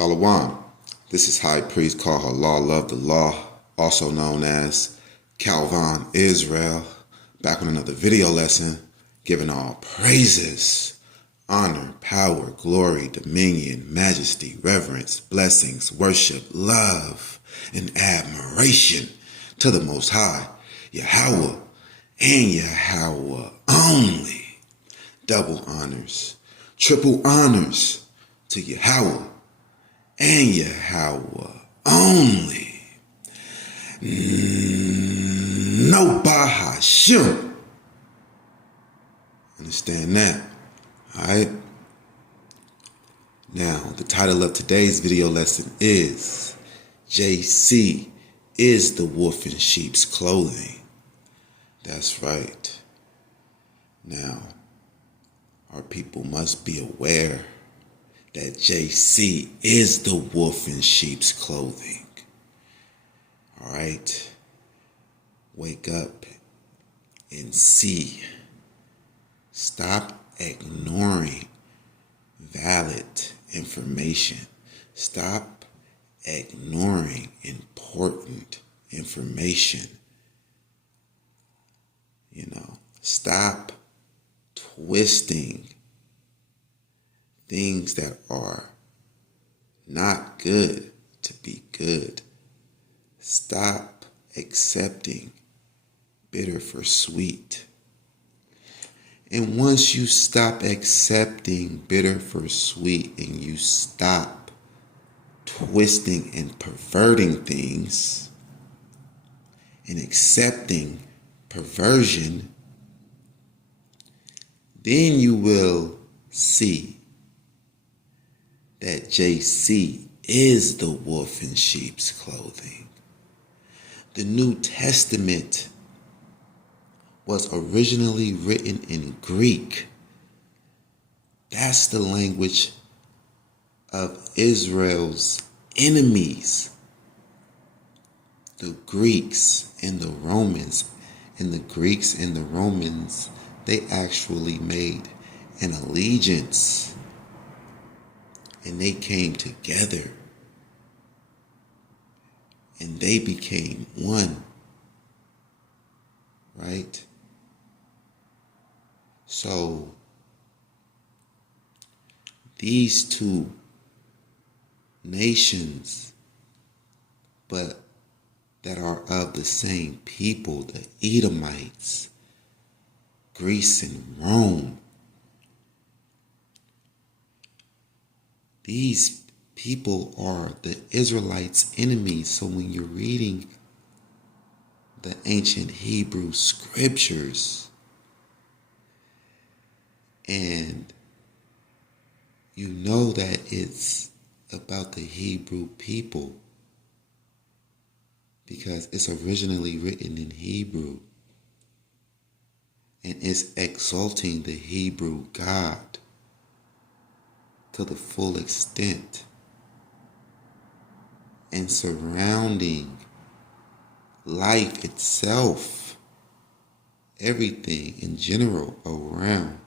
Shalom. This is High Priest Kahalal Love the Law, also known as Calvin Israel, back with another video lesson, giving all praises, honor, power, glory, dominion, majesty, reverence, blessings, worship, love, and admiration to the Most High, Yahweh, and Yahweh only. Double honors, triple honors to Yahweh and Yahweh only. No Bahashim. Understand that? Alright? Now, the title of today's video lesson is JC is the wolf in sheep's clothing. That's right. Now, our people must be aware that JC is the wolf in sheep's clothing. All right? Wake up and see. Stop ignoring valid information. Stop ignoring important information. Stop twisting things that are not good to be good. Stop accepting bitter for sweet. And once you stop accepting bitter for sweet and you stop twisting and perverting things and accepting perversion, then you will see that JC is the wolf in sheep's clothing. The New Testament was originally written in Greek. That's the language of Israel's enemies. The Greeks and the Romans. And the Greeks and the Romans, they actually made an allegiance. And they came together. And they became one. Right? So, these two nations, but that are of the same people, the Edomites, Greece and Rome, these people are the Israelites' enemies. So when you're reading the ancient Hebrew scriptures and you know that it's about the Hebrew people because it's originally written in Hebrew and it's exalting the Hebrew God to the full extent and surrounding life itself, everything in general around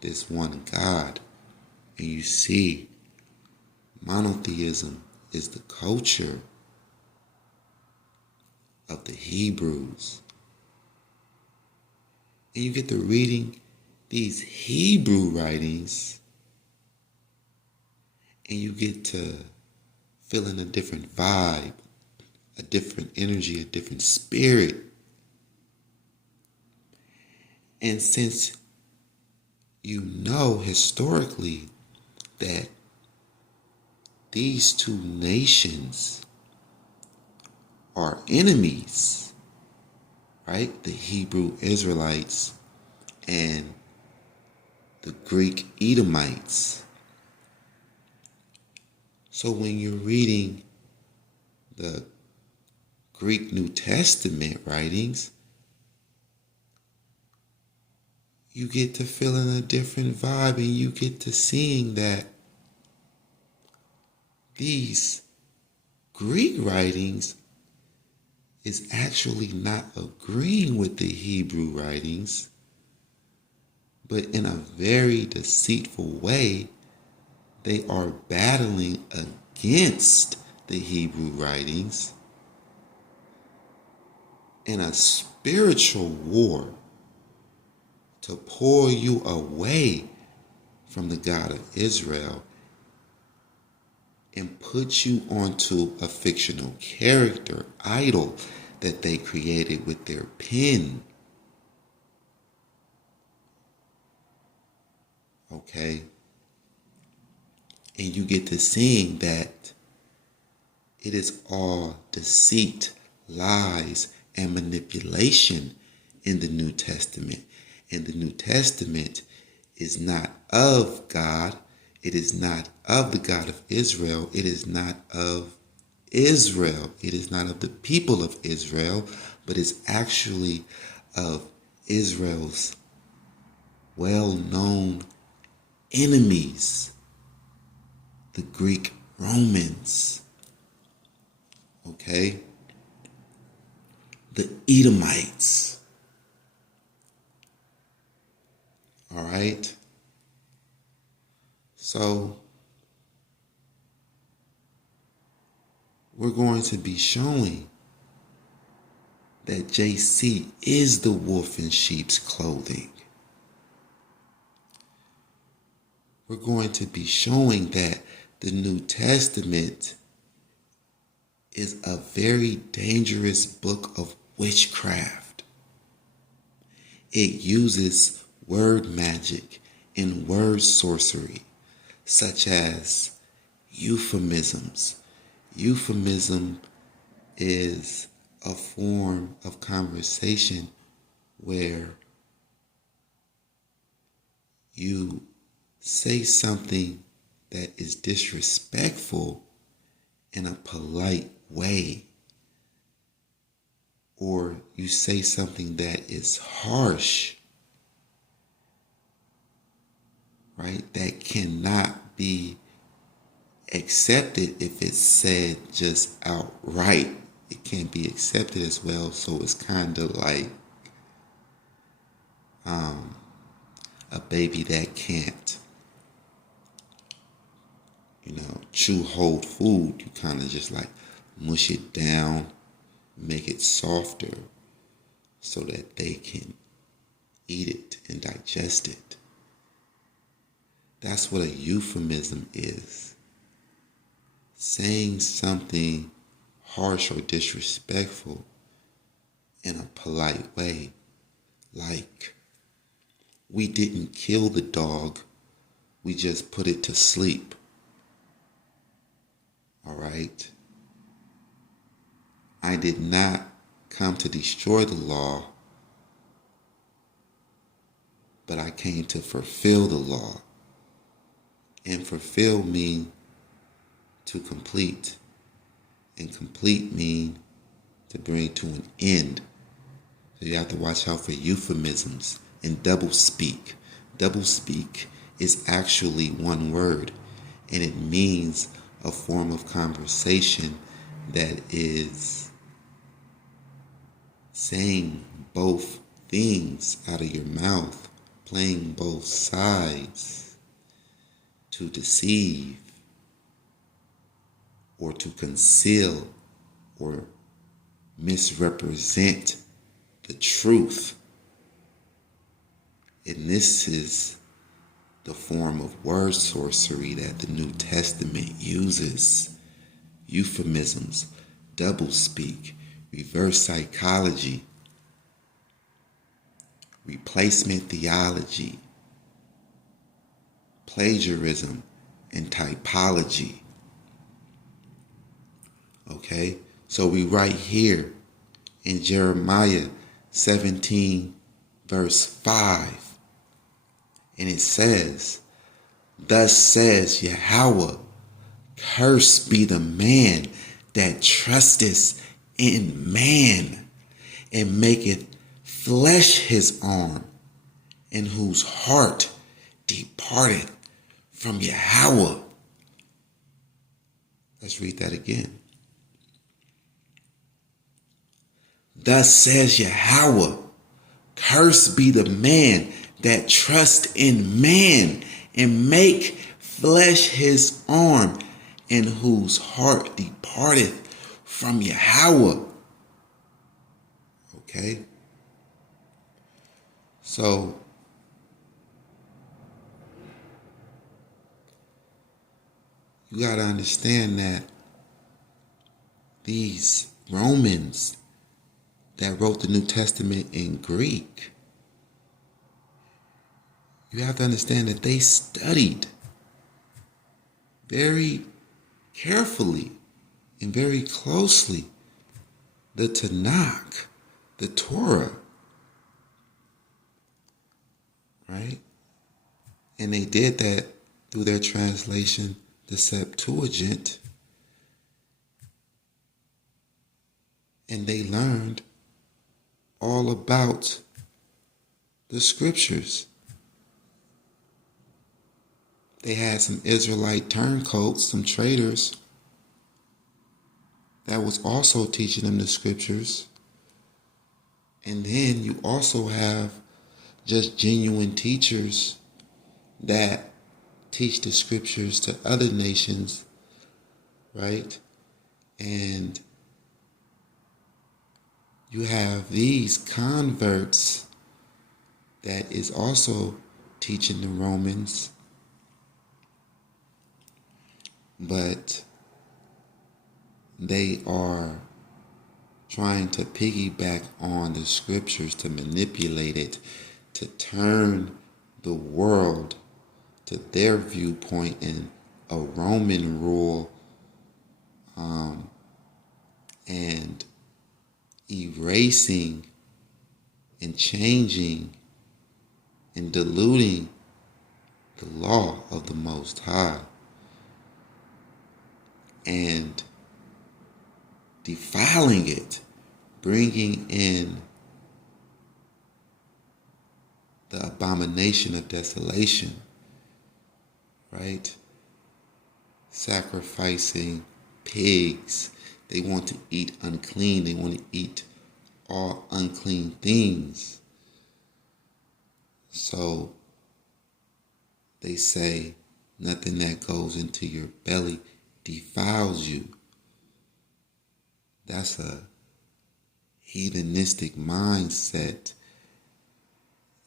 this one God. And you see, monotheism is the culture of the Hebrews. And you get to reading these Hebrew writings and you get to feeling a different vibe, a different energy, a different spirit. And since you know historically that these two nations are enemies, right? The Hebrew Israelites and the Greek Edomites. So when you're reading the Greek New Testament writings, you get to feeling a different vibe and you get to seeing that these Greek writings is actually not agreeing with the Hebrew writings, but in a very deceitful way, they are battling against the Hebrew writings in a spiritual war to pull you away from the God of Israel and put you onto a fictional character, idol, that they created with their pen. Okay? And you get to seeing that it is all deceit, lies, and manipulation in the New Testament. And the New Testament is not of God. It is not of the God of Israel. It is not of Israel. It is not of the people of Israel, but it's actually of Israel's well-known enemies, the Greek Romans, okay? The Edomites, all right? So, we're going to be showing that JC is the wolf in sheep's clothing. We're going to be showing that the New Testament is a very dangerous book of witchcraft. It uses word magic and word sorcery, such as euphemisms. Euphemism is a form of conversation where you say something that is disrespectful in a polite way, or you say something that is harsh, right? That cannot be accepted if it's said just outright. It can't be accepted as well, so it's kind of like a baby that can't, chew whole food. You kind of just like mush it down, make it softer so that they can eat it and digest it. That's what a euphemism is. Saying something harsh or disrespectful in a polite way. Like, we didn't kill the dog, we just put it to sleep. All right? I did not come to destroy the law, but I came to fulfill the law. And fulfill mean to complete, and complete mean to bring to an end. So you have to watch out for euphemisms and double speak. Double speak is actually one word, and it means a form of conversation that is saying both things out of your mouth, playing both sides to deceive or to conceal or misrepresent the truth. And this is the form of word sorcery that the New Testament uses. Euphemisms, doublespeak, reverse psychology, replacement theology, plagiarism, and typology. Okay, so we right here in Jeremiah 17 verse 5, and it says, "Thus says Yahweh, cursed be the man that trusteth in man, and maketh flesh his arm, and whose heart departeth from Yahweh." Let's read that again. "Thus says Yahweh, cursed be the man that trust in man, and make flesh his arm, and whose heart departeth from Yahweh. Okay? So, you got to understand that these Romans that wrote the New Testament in Greek, you have to understand that they studied very carefully and very closely the Tanakh, the Torah, right? And they did that through their translation, the Septuagint. And they learned all about the scriptures. They had some Israelite turncoats, some traders that was also teaching them the scriptures. And then you also have just genuine teachers that teach the scriptures to other nations, right? And you have these converts that is also teaching the Romans, but they are trying to piggyback on the scriptures to manipulate it, to turn the world to their viewpoint in a Roman rule, and erasing and changing and diluting the law of the Most High and defiling it, bringing in the abomination of desolation, right? Sacrificing pigs. They want to eat unclean. They want to eat all unclean things. So they say nothing that goes into your belly defiles you. That's a heathenistic mindset.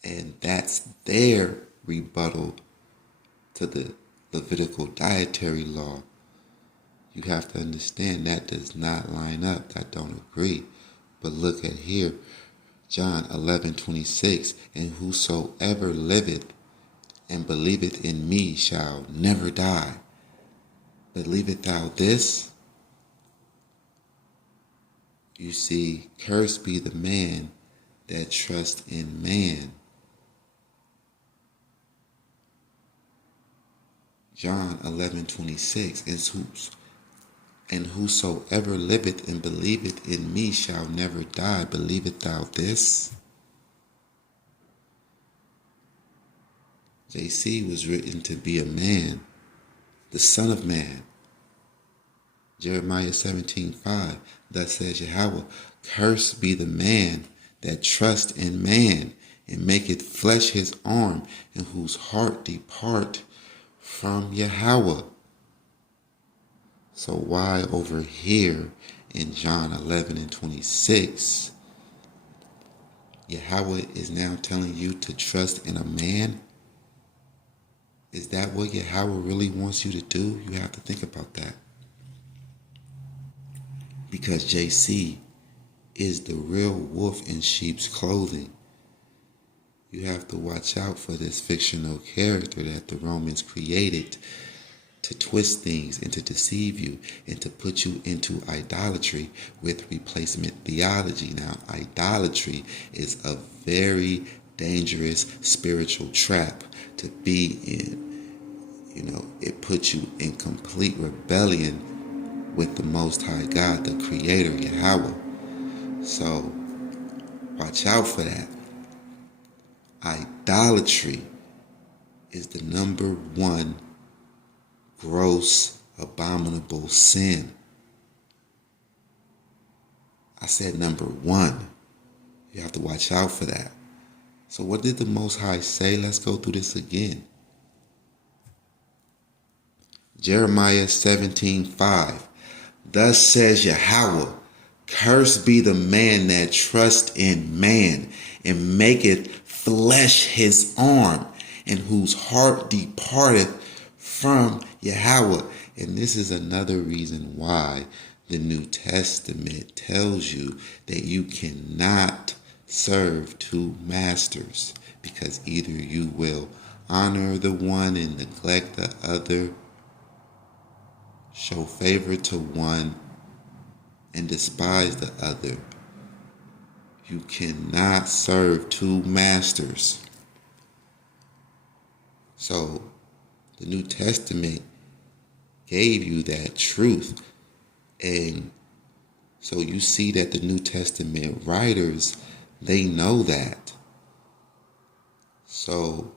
And that's their rebuttal to the Levitical dietary law. You have to understand that does not line up. I don't agree. But look at here, John 11:26, and whosoever liveth and believeth in me shall never die. Believest thou this? You see, cursed be the man that trusts in man. John 11:26, and whosoever liveth and believeth in me shall never die. Believest thou this? JC was written to be a man, the Son of Man. Jeremiah 17:5, thus says Yahweh, cursed be the man that trusts in man and maketh flesh his arm, and whose heart depart from Yahweh. So why over here in John 11:26, Yahweh is now telling you to trust in a man? Is that what Yahweh really wants you to do? You have to think about that. Because JC is the real wolf in sheep's clothing. You have to watch out for this fictional character that the Romans created to twist things and to deceive you and to put you into idolatry with replacement theology. Now, idolatry is a very dangerous spiritual trap to be in. You know, it puts you in complete rebellion with the Most High God, the Creator, Yahweh. So, watch out for that. Idolatry is the number one gross, abominable sin. I said number one. You have to watch out for that. So what did the Most High say? Let's go through this again. Jeremiah 17:5. Thus says Yahweh, cursed be the man that trusts in man, and maketh flesh his arm, and whose heart departeth from Yahweh. And this is another reason why the New Testament tells you that you cannot serve two masters, because either you will honor the one and neglect the other, show favor to one and despise the other. You cannot serve two masters. So the New Testament gave you that truth. And so you see that the New Testament writers, they know that. So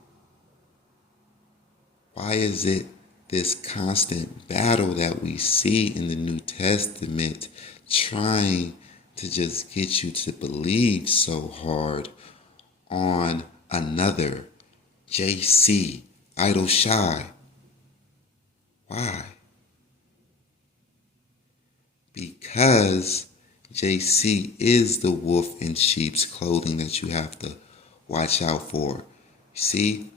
why is it this constant battle that we see in the New Testament trying to just get you to believe so hard on another JC, Idol Shy? Why? Because JC is the wolf in sheep's clothing that you have to watch out for. See?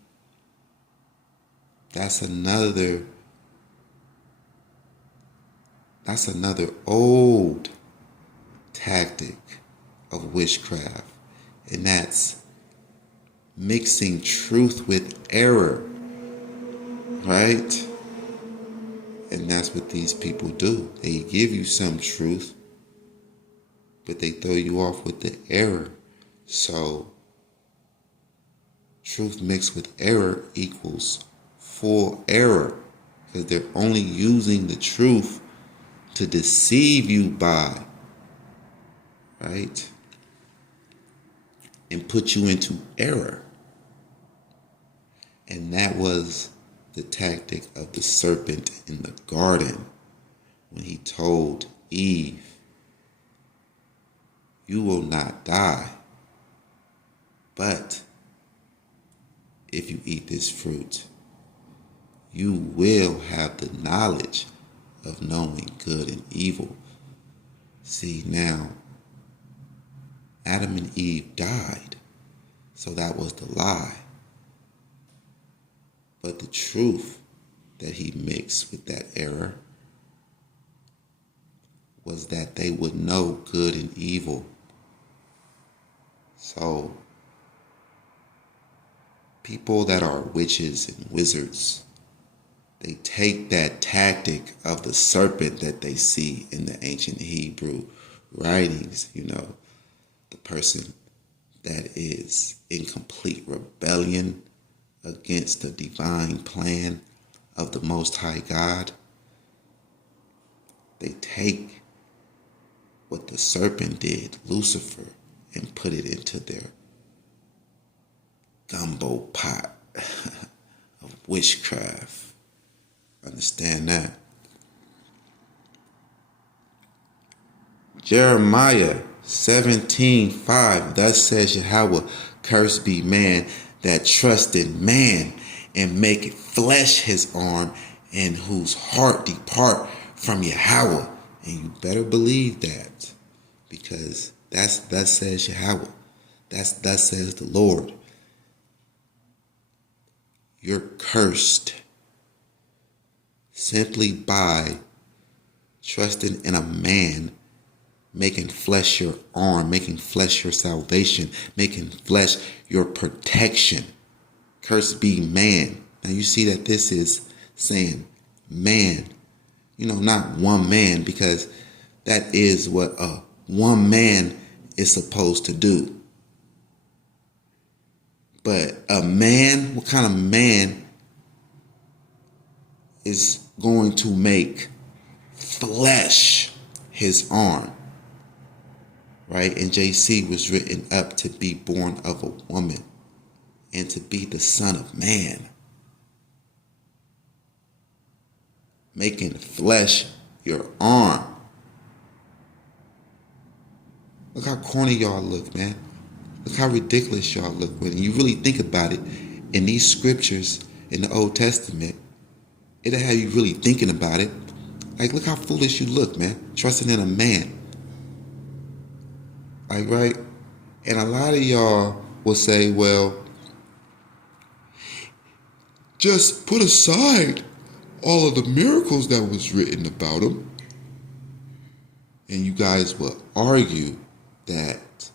That's another old tactic of witchcraft. And that's mixing truth with error. Right? And that's what these people do. They give you some truth, but they throw you off with the error. So truth mixed with error equals full error, because they're only using the truth to deceive you by, right? And put you into error. And that was the tactic of the serpent in the garden when he told Eve, you will not die, but if you eat this fruit, you will have the knowledge of knowing good and evil. See, now, Adam and Eve died, so that was the lie. But the truth that he mixed with that error was that they would know good and evil. So, people that are witches and wizards, they take that tactic of the serpent that they see in the ancient Hebrew writings, the person that is in complete rebellion against the divine plan of the Most High God. They take what the serpent did, Lucifer, and put it into their gumbo pot of witchcraft. Understand that? Jeremiah 17:5. Thus says Yahweh, cursed be man that trust in man, and make flesh his arm, and whose heart depart from Yahweh. And you better believe that, because that says Yahweh. That says the Lord. You're cursed simply by trusting in a man, making flesh your arm, making flesh your salvation, making flesh your protection. Cursed be man. Now you see that this is saying man, not one man, because that is what a one man is supposed to do. But a man, what kind of man is going to make flesh his arm? Right? And JC was written up to be born of a woman and to be the son of man. Making flesh your arm. Look how corny y'all look, man. Look how ridiculous y'all look when you really think about it. In these scriptures in the Old Testament, it'll have you really thinking about it. Like, look how foolish you look, man. Trusting in a man. Like, right? And a lot of y'all will say, well, just put aside all of the miracles that was written about him. And you guys will argue that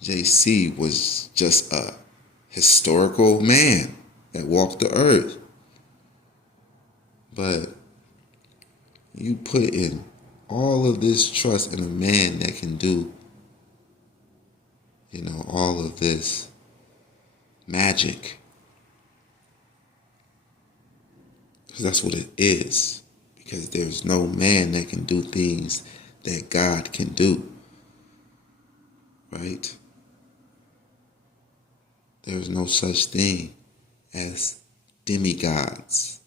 JC was just a historical man that walked the earth. But you put in all of this trust in a man that can do, all of this magic. Because that's what it is. Because there's no man that can do things that God can do. Right? There's no such thing as demigods.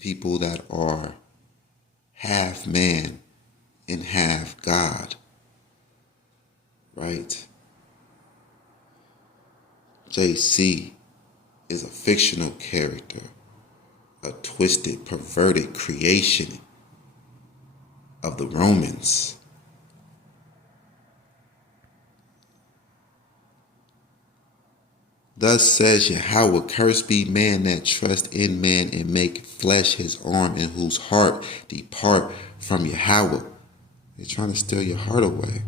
People that are half man and half God. Right? JC is a fictional character, a twisted, perverted creation of the Romans. Thus says Yahweh, cursed be man that trust in man and make flesh his arm, and whose heart depart from Yahweh. They're trying to steal your heart away.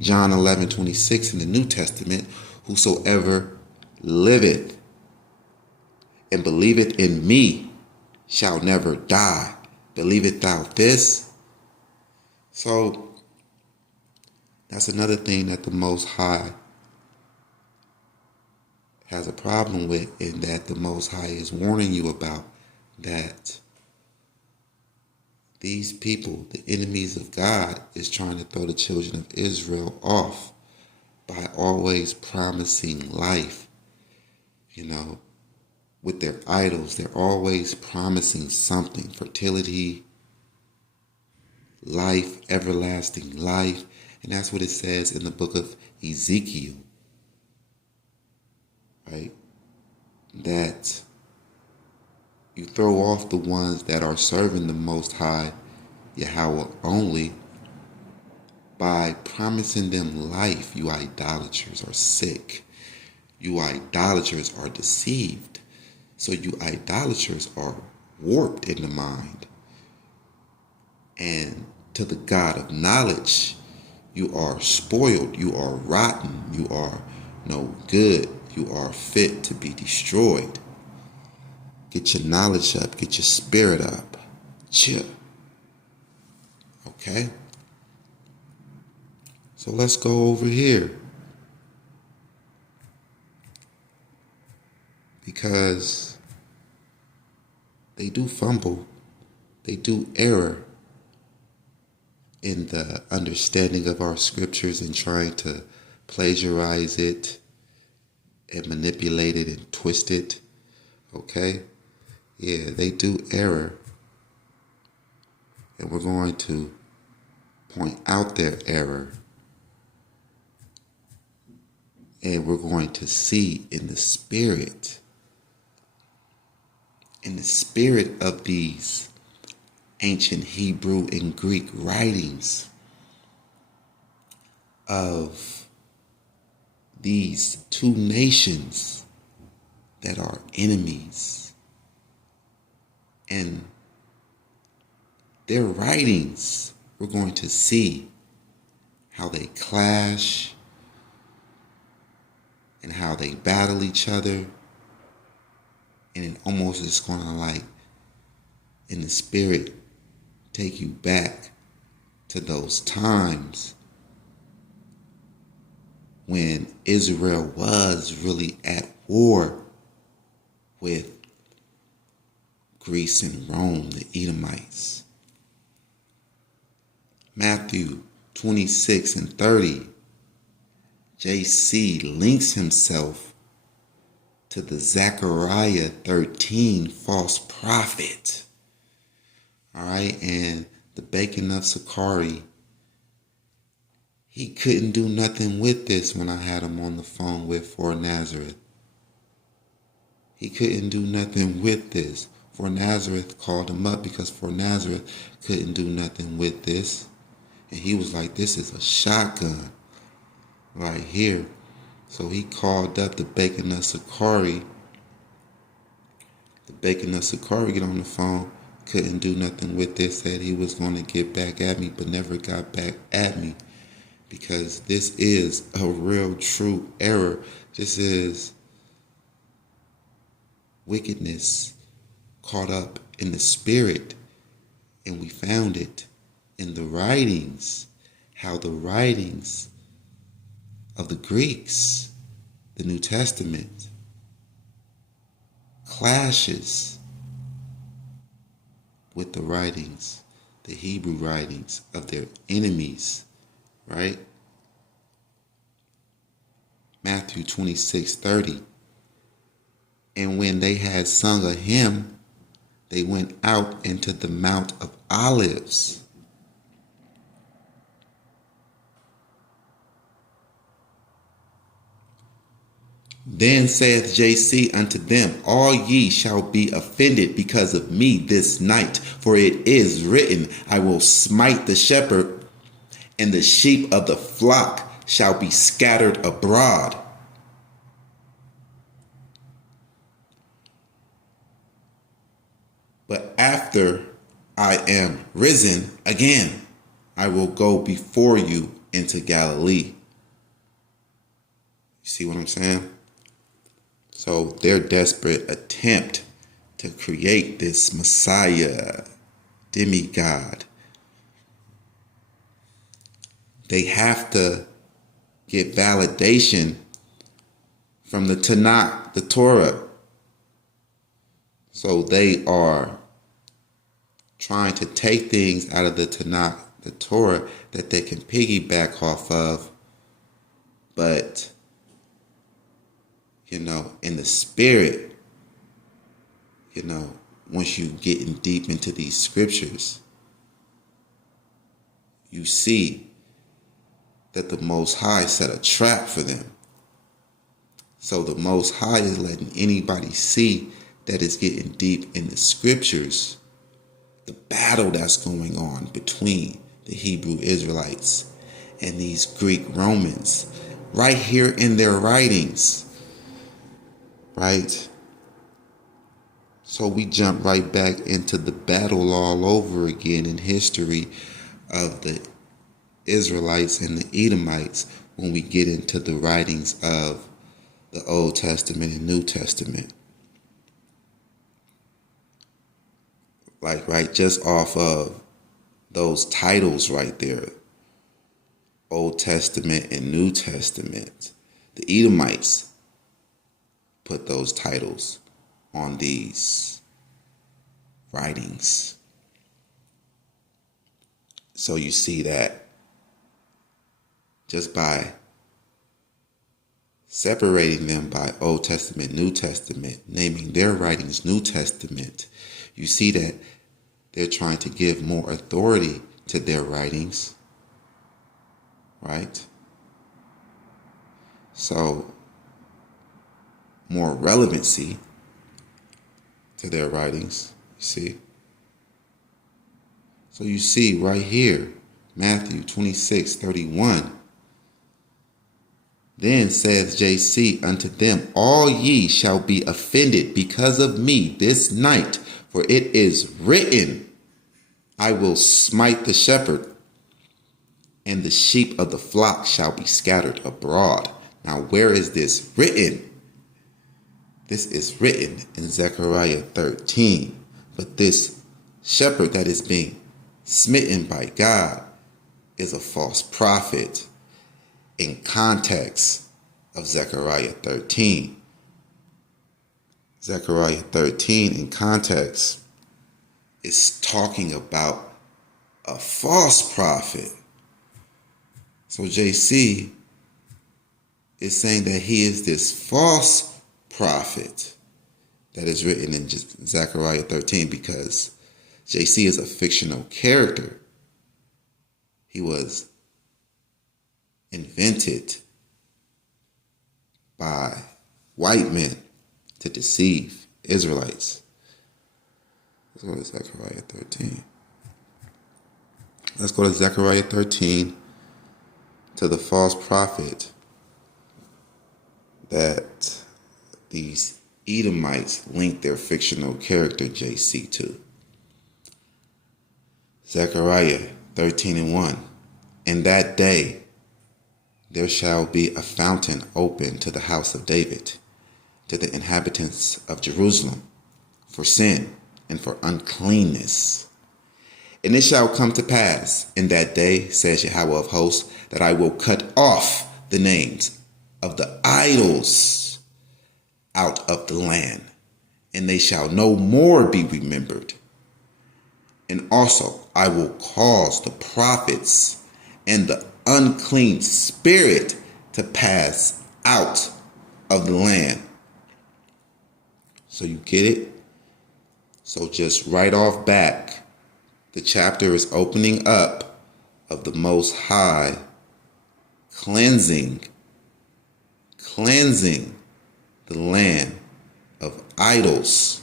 John 11:26 in the New Testament, whosoever liveth and believeth in me shall never die. Believeth thou this? So that's another thing that the Most High has a problem with, and that the Most High is warning you about, that these people, the enemies of God, is trying to throw the children of Israel off by always promising life. With their idols, they're always promising something: fertility, life, everlasting life. And that's what it says in the book of Ezekiel. Right? That you throw off the ones that are serving the Most High, Yahweh only, by promising them life. You idolaters are sick. You idolaters are deceived. So you idolaters are warped in the mind. And to the God of knowledge, you are spoiled. You are rotten. You are no good. You are fit to be destroyed. Get your knowledge up. Get your spirit up. Chill. Okay? So let's go over here. Because they do fumble. They do error in the understanding of our scriptures and trying to plagiarize it and manipulate it and twist it. Okay? Yeah, they do error. And we're going to point out their error. And we're going to see in the spirit of these ancient Hebrew and Greek writings of these two nations that are enemies, and their writings, we're going to see how they clash and how they battle each other. And it almost is going to, in the spirit, take you back to those times when Israel was really at war with Greece and Rome, the Edomites. Matthew 26:30, JC links himself to the Zechariah 13 false prophet. All right, and the baking of Sakari, he couldn't do nothing with this when I had him on the phone with For Nazareth. He couldn't do nothing with this. For Nazareth called him up because For Nazareth couldn't do nothing with this. And he was like, this is a shotgun right here. So he called up the Bacon of Sakari. The Bacon of Sakari get on the phone, couldn't do nothing with this, said he was going to get back at me, but never got back at me. Because this is a real true error. This is wickedness caught up in the spirit. And we found it in the writings, how the writings of the Greeks, the New Testament, clashes with the writings, the Hebrew writings of their enemies, right? Matthew 26:30. And when they had sung a hymn, they went out into the Mount of Olives. Then saith JC unto them, all ye shall be offended because of me this night, for it is written, I will smite the shepherd, and the sheep of the flock shall be scattered abroad. But after I am risen again, I will go before you into Galilee. You see what I'm saying? So their desperate attempt to create this Messiah, demigod, they have to get validation from the Tanakh, the Torah. So they are trying to take things out of the Tanakh, the Torah, that they can piggyback off of. But, in the spirit, once you getting deep into these scriptures, you see that the Most High set a trap for them. So the Most High is letting anybody see that is getting deep in the scriptures, the battle that's going on between the Hebrew Israelites and these Greek Romans, right here in their writings, right? So we jump right back into the battle all over again in history of the Israelites and the Edomites when we get into the writings of the Old Testament and New Testament. Like, right, just off of those titles right there, Old Testament and New Testament, the Edomites put those titles on these writings. So you see that just by separating them by Old Testament, New Testament, naming their writings New Testament, you see that they're trying to give more authority to their writings, right? So, more relevancy to their writings, you see? So you see right here, Matthew 26:31. Then saith JC unto them, all ye shall be offended because of me this night, for it is written, I will smite the shepherd, and the sheep of the flock shall be scattered abroad. Now, where is this written? This is written in Zechariah 13. But this shepherd that is being smitten by God is a false prophet in context of Zechariah 13. Zechariah 13 in context is talking about a false prophet. So JC is saying that he is this false prophet that is written in Zechariah 13 because JC is a fictional character. He was invented by white men to deceive Israelites. Let's go to Zechariah 13. Let's go to Zechariah 13 to the false prophet that these Edomites link their fictional character JC to. Zechariah 13:1. In that day there shall be a fountain open to the house of David, to the inhabitants of Jerusalem, for sin and for uncleanness. And it shall come to pass in that day, says Yahweh of hosts, that I will cut off the names of the idols out of the land, and they shall no more be remembered. And also I will cause the prophets and the unclean spirit to pass out of the land. So you get it? So just right off back, the chapter is opening up of the Most High cleansing the land of idols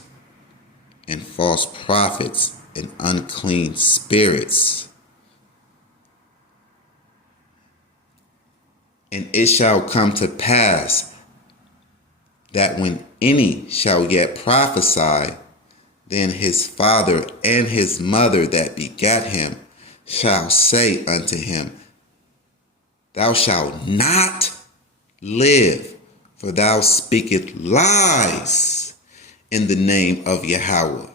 and false prophets and unclean spirits. And it shall come to pass that when any shall yet prophesy, then his father and his mother that begat him shall say unto him, Thou shalt not live, for thou speakest lies in the name of Yahweh.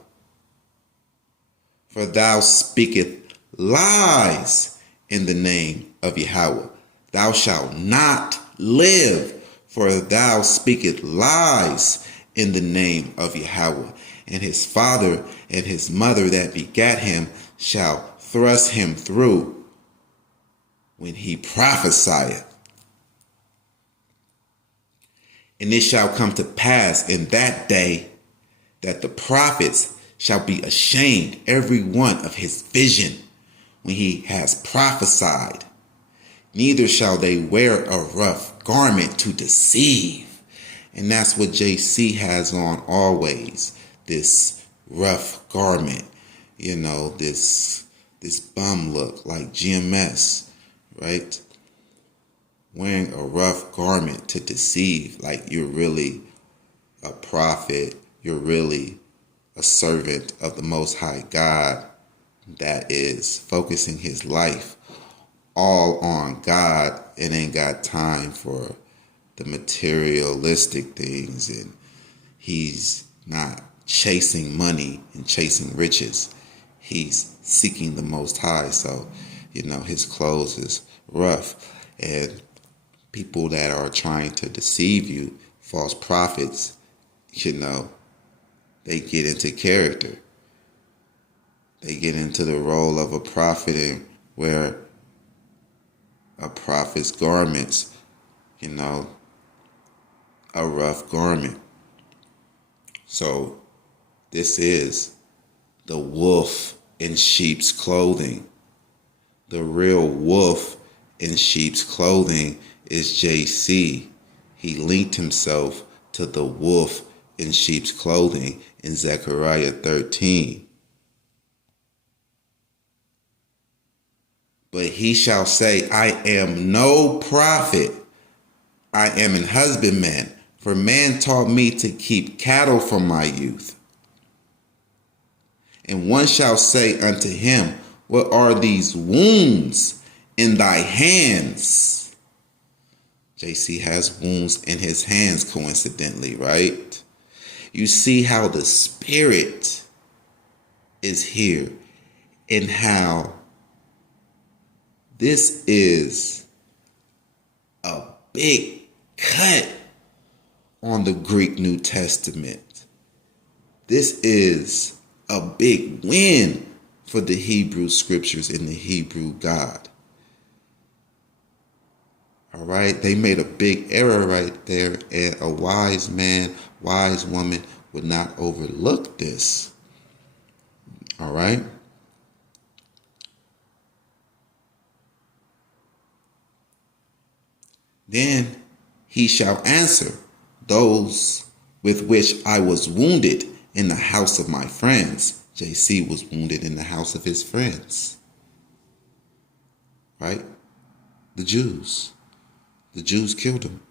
For thou speakest lies in the name of Yahweh. Thou shalt not live, for thou speakest lies in the name of Yahweh. And his father and his mother that begat him shall thrust him through when he prophesieth. And it shall come to pass in that day that the prophets shall be ashamed, every one of his vision, when he has prophesied. Neither shall they wear a rough garment to deceive. And that's what JC has on always, this rough garment, this bum look like GMS, right? Wearing a rough garment to deceive, like you're really a prophet, you're really a servant of the Most High God that is focusing his life all on God and ain't got time for the materialistic things, and he's not chasing money and chasing riches. He's seeking the Most High. So, his clothes is rough. And people that are trying to deceive you, false prophets, they get into character. They get into the role of a prophet and wear a prophet's garments, a rough garment. So this is the wolf in sheep's clothing. The real wolf in sheep's clothing is JC. He linked himself to the wolf in sheep's clothing in Zechariah 13. But he shall say, I am no prophet. I am an husbandman, for man taught me to keep cattle from my youth. And one shall say unto him, what are these wounds in thy hands? JC has wounds in his hands, coincidentally, right? You see how the spirit is here and how this is a big cut on the Greek New Testament. This is a big win for the Hebrew scriptures and the Hebrew God. All right, they made a big error right there, and a wise man, wise woman would not overlook this. All right. Then he shall answer, those with which I was wounded in the house of my friends, JC was wounded in the house of his friends, right? The Jews. The Jews killed him.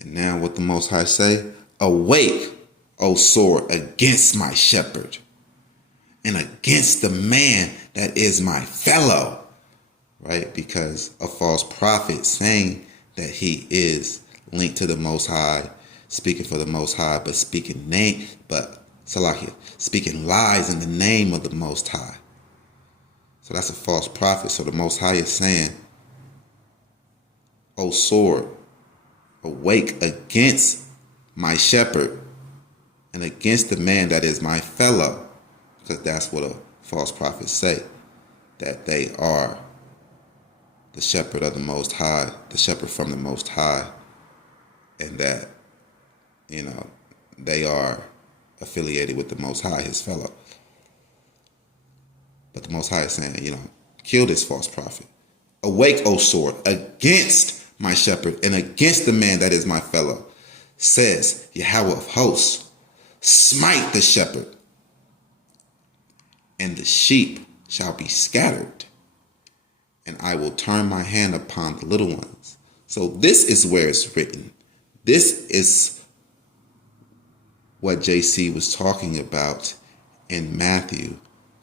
And now what the Most High say? Awake, O sword, against my shepherd, and against the man that is my fellow. Right? Because a false prophet saying that he is linked to the Most High, speaking for the Most High, but speaking lies in the name of the Most High. So that's a false prophet. So the Most High is saying, O sword, awake against my shepherd and against the man that is my fellow. Because that's what a false prophet say, that they are the shepherd of the Most High, the shepherd from the Most High, and that, they are affiliated with the Most High, his fellow. But the Most High is saying, kill this false prophet. Awake, O sword, against my shepherd and against the man that is my fellow, says Yahweh of hosts. Smite the shepherd, and the sheep shall be scattered, and I will turn my hand upon the little ones. So this is where it's written. This is what JC was talking about in Matthew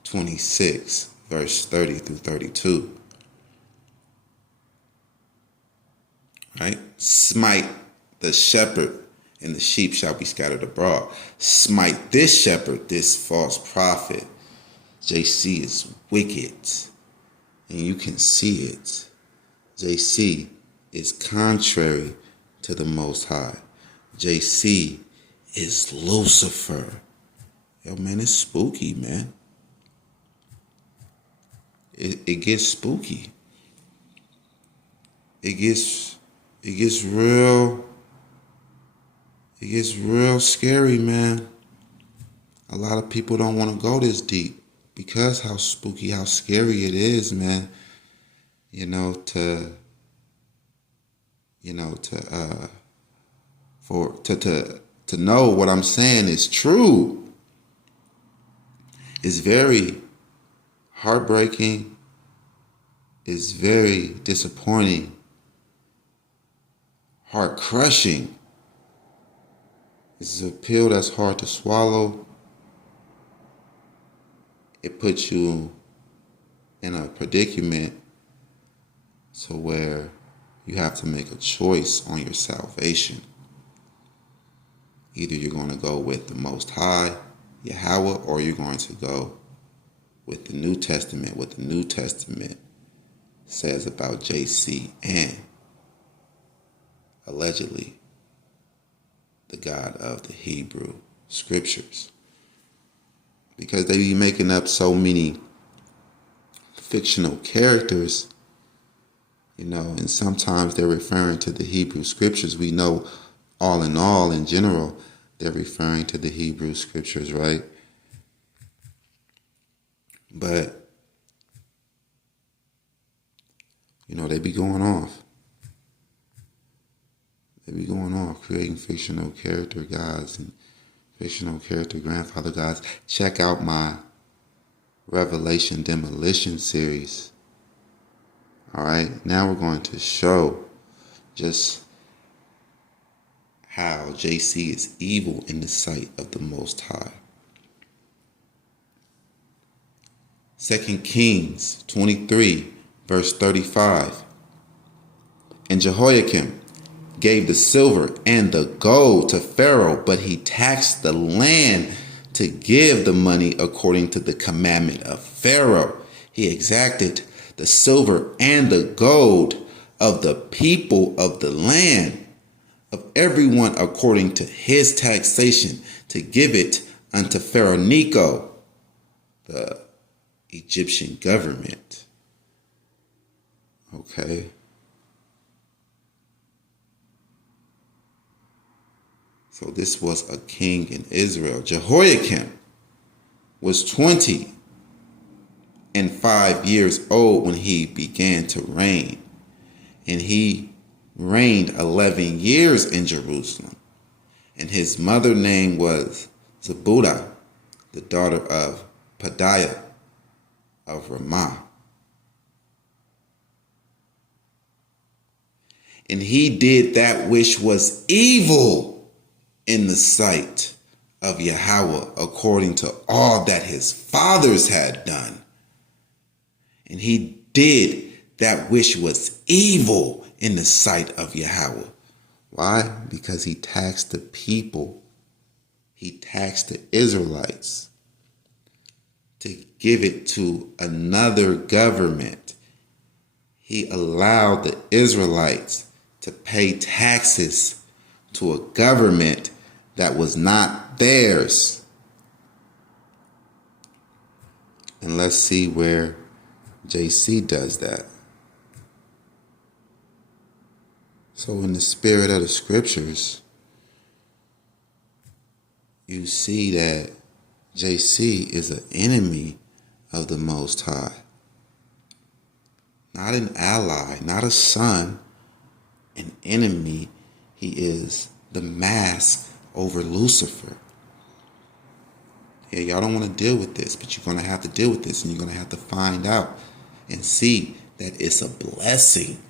26, verse 30 through 32. Right? Smite the shepherd, and the sheep shall be scattered abroad. Smite this shepherd, this false prophet. JC is wicked, and you can see it. JC is contrary to the Most High. JC is Lucifer. Yo, man, it's spooky, man. It gets spooky. It gets real scary, man. A lot of people don't want to go this deep because how spooky, how scary it is, man. To know what I'm saying is true is very heartbreaking. It's very disappointing, heart crushing. It's a pill that's hard to swallow. It puts you in a predicament to where you have to make a choice on your salvation. Either you're going to go with the Most High, Yahweh, or you're going to go with the New Testament, what the New Testament says about JC and allegedly the God of the Hebrew Scriptures. Because they be making up so many fictional characters, and sometimes they're referring to the Hebrew Scriptures. We know all in general, they're referring to the Hebrew Scriptures, right? But, they be going off. They be going off, creating fictional character gods and fictional character grandfather gods. Check out my Revelation Demolition series. All right, now we're going to show just how JC is evil in the sight of the Most High. 2 Kings 23, verse 35. And Jehoiakim gave the silver and the gold to Pharaoh, but he taxed the land to give the money according to the commandment of Pharaoh. He exacted the silver and the gold of the people of the land, of everyone according to his taxation, to give it unto Pharaoh Necho, the Egyptian government. Okay. So this was a king in Israel. Jehoiakim was 25 years old when he began to reign. And he reigned 11 years in Jerusalem. And his mother name was Zebudah, the daughter of Pedaiah of Ramah. And he did that which was evil in the sight of Yahweh, according to all that his fathers had done. And he did that which was evil in the sight of Yahweh. Why? Because he taxed the people. He taxed the Israelites to give it to another government. He allowed the Israelites to pay taxes to a government that was not theirs. And let's see where JC does that. So in the spirit of the scriptures, you see that JC is an enemy of the Most High. Not an ally, not a son, an enemy. He is the mask over Lucifer. Yeah, y'all don't want to deal with this, but you're going to have to deal with this, and you're going to have to find out and see that it's a blessing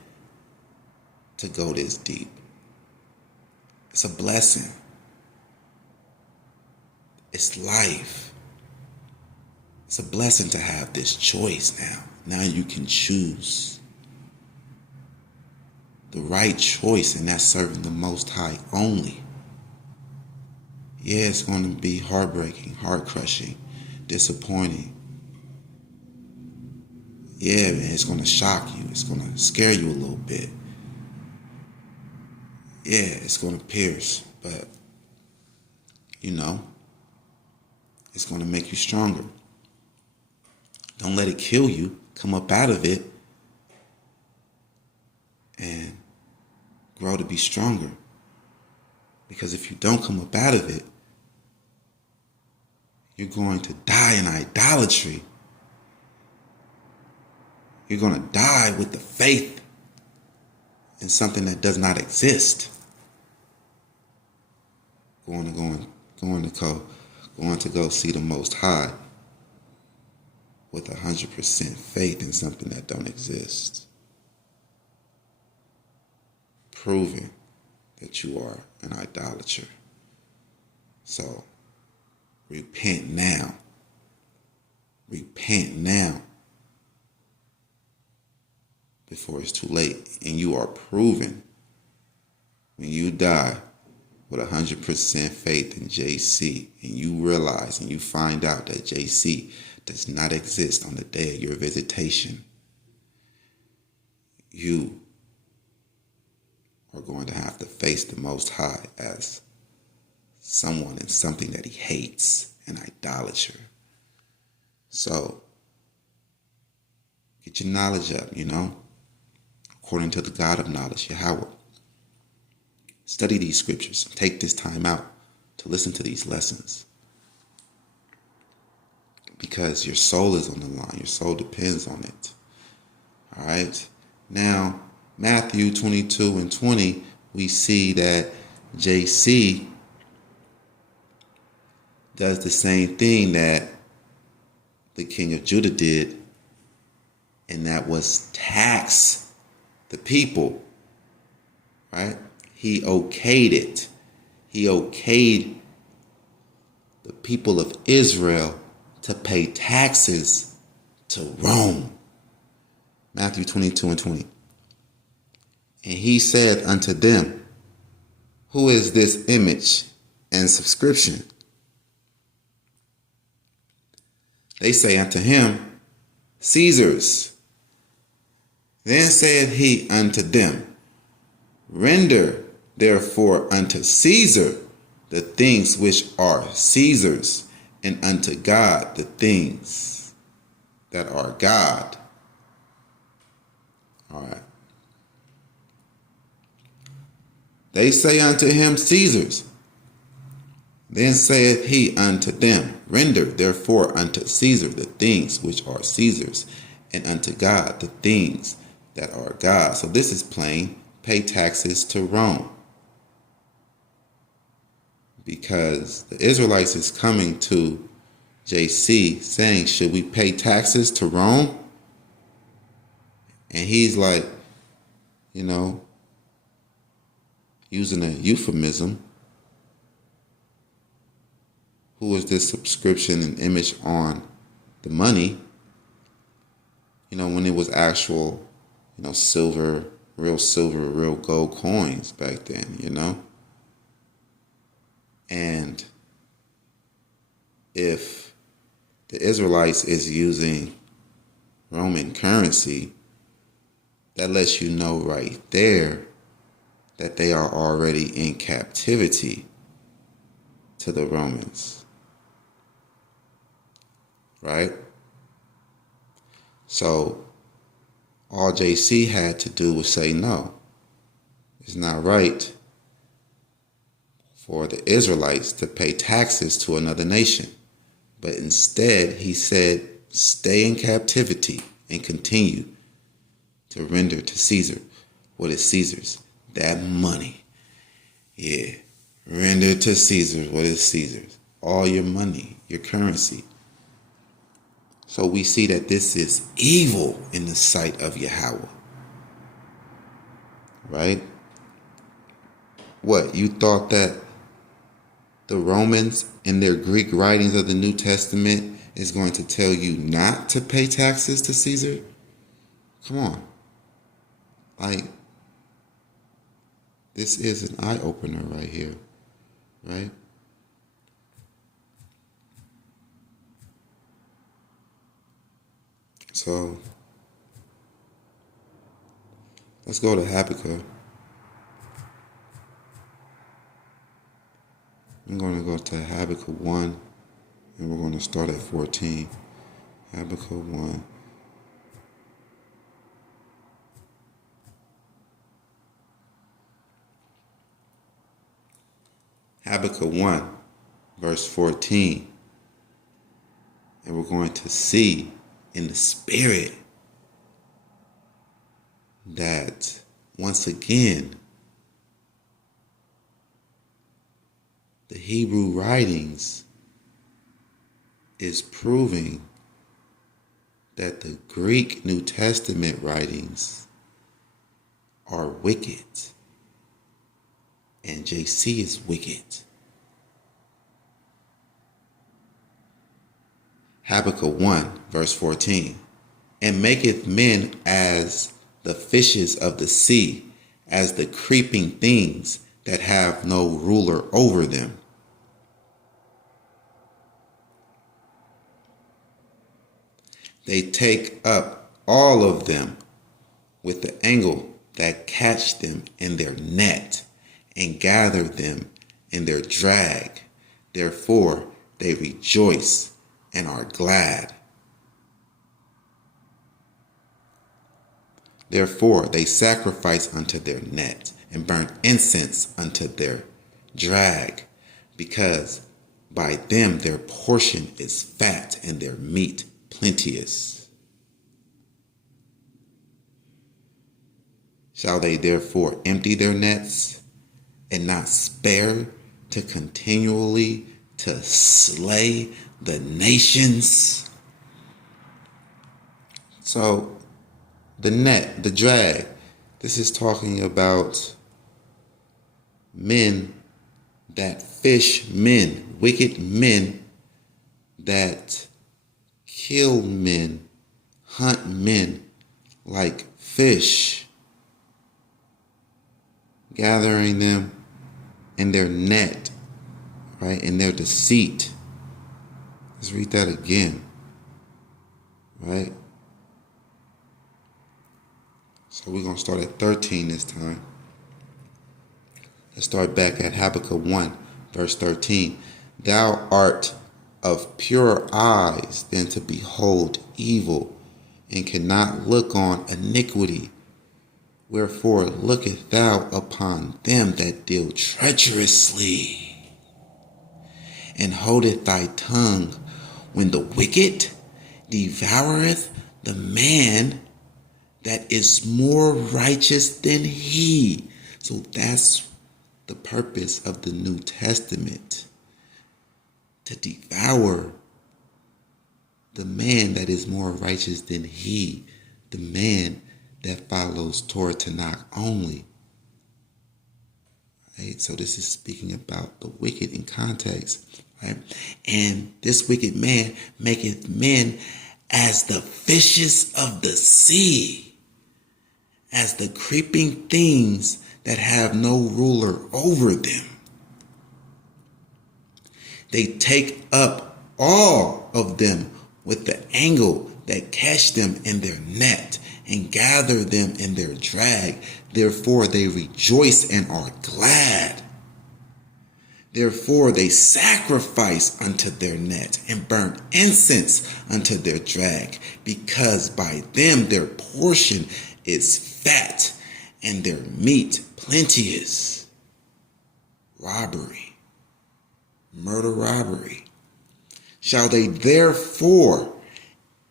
to go this deep. It's a blessing. It's life. It's a blessing to have this choice now. Now you can choose the right choice, and that's serving the Most High only. Yeah, it's going to be heartbreaking, heart-crushing, disappointing. Yeah, man, it's going to shock you. It's going to scare you a little bit. Yeah, it's going to pierce, but, it's going to make you stronger. Don't let it kill you. Come up out of it and grow to be stronger. Because if you don't come up out of it, you're going to die in idolatry. You're going to die with the faith in something that does not exist. Going to go see the Most High with 100% faith in something that don't exist. Proving that you are an idolater. So, repent now. Repent now before it's too late. And you are proven when you die with 100% faith in JC, and you realize and you find out that JC does not exist on the day of your visitation, you are going to have to face the Most High as someone and something that he hates, an idolater. So, get your knowledge up, according to the God of knowledge, Yahweh. Study these scriptures. Take this time out to listen to these lessons. Because your soul is on the line. Your soul depends on it. All right? Now, Matthew 22 and 20, we see that JC does the same thing that the king of Judah did, and that was tax the people, right? He okayed it. He okayed the people of Israel to pay taxes to Rome. Matthew 22 and 20. And he said unto them, who is this image and subscription? They say unto him, Caesar's. Then said he unto them, render therefore unto Caesar the things which are Caesar's, and unto God the things that are God. All right. They say unto him, Caesar's. Then saith he unto them, render therefore unto Caesar the things which are Caesar's, and unto God the things that are God. So this is plain. Pay taxes to Rome. because the Israelites is coming to JC saying, should we pay taxes to Rome? And he's like, using a euphemism, who is this subscription and image on the money? When it was actual, silver, real gold coins back then, And if the Israelites is using Roman currency, that lets you know right there that they are already in captivity to the Romans. Right? So all JC had to do was say, no, it's not right for the Israelites to pay taxes to another nation. But instead, he said, stay in captivity and continue to render to Caesar what is Caesar's. That money. Yeah. Render to Caesar what is Caesar's. All your money, your currency. So we see that this is evil in the sight of Yahweh. Right? What? You thought that the Romans in their Greek writings of the New Testament is going to tell you not to pay taxes to Caesar? Come on. This is an eye-opener right here, right? So, let's go to Habakkuk. I'm going to go to Habakkuk 1, and we're going to start at 14. Habakkuk 1. Habakkuk 1, verse 14. And we're going to see in the spirit that once again, the Hebrew writings is proving that the Greek New Testament writings are wicked. And JC is wicked. Habakkuk 1, verse 14. And maketh men as the fishes of the sea, as the creeping things that have no ruler over them. They take up all of them with the angle that catch them in their net, and gather them in their drag. Therefore they rejoice and are glad. Therefore they sacrifice unto their net, and burn incense unto their drag, because by them their portion is fat, and their meat plenteous. Shall they therefore empty their nets, and not spare to continually to slay the nations? So the net, the drag, this is talking about men that fish men, wicked men that kill men, hunt men like fish, gathering them in their net, right, in their deceit. Let's read that again, right? So we're going to start at 13 this time. Let's start back at Habakkuk 1, verse 13. Thou art of purer eyes than to behold evil, and cannot look on iniquity. Wherefore looketh thou upon them that deal treacherously, and holdeth thy tongue when the wicked devoureth the man that is more righteous than he. So that's the purpose of the New Testament, to devour the man that is more righteous than he, the man that follows Torah Tanakh only. Right? So this is speaking about the wicked in context. Right? And this wicked man maketh men as the fishes of the sea, as the creeping things that have no ruler over them. They take up all of them with the angle that catch them in their net and gather them in their drag. Therefore they rejoice and are glad. Therefore they sacrifice unto their net and burn incense unto their drag, because by them their portion is fat and their meat plenteous. Robbery, murder, robbery. Shall they therefore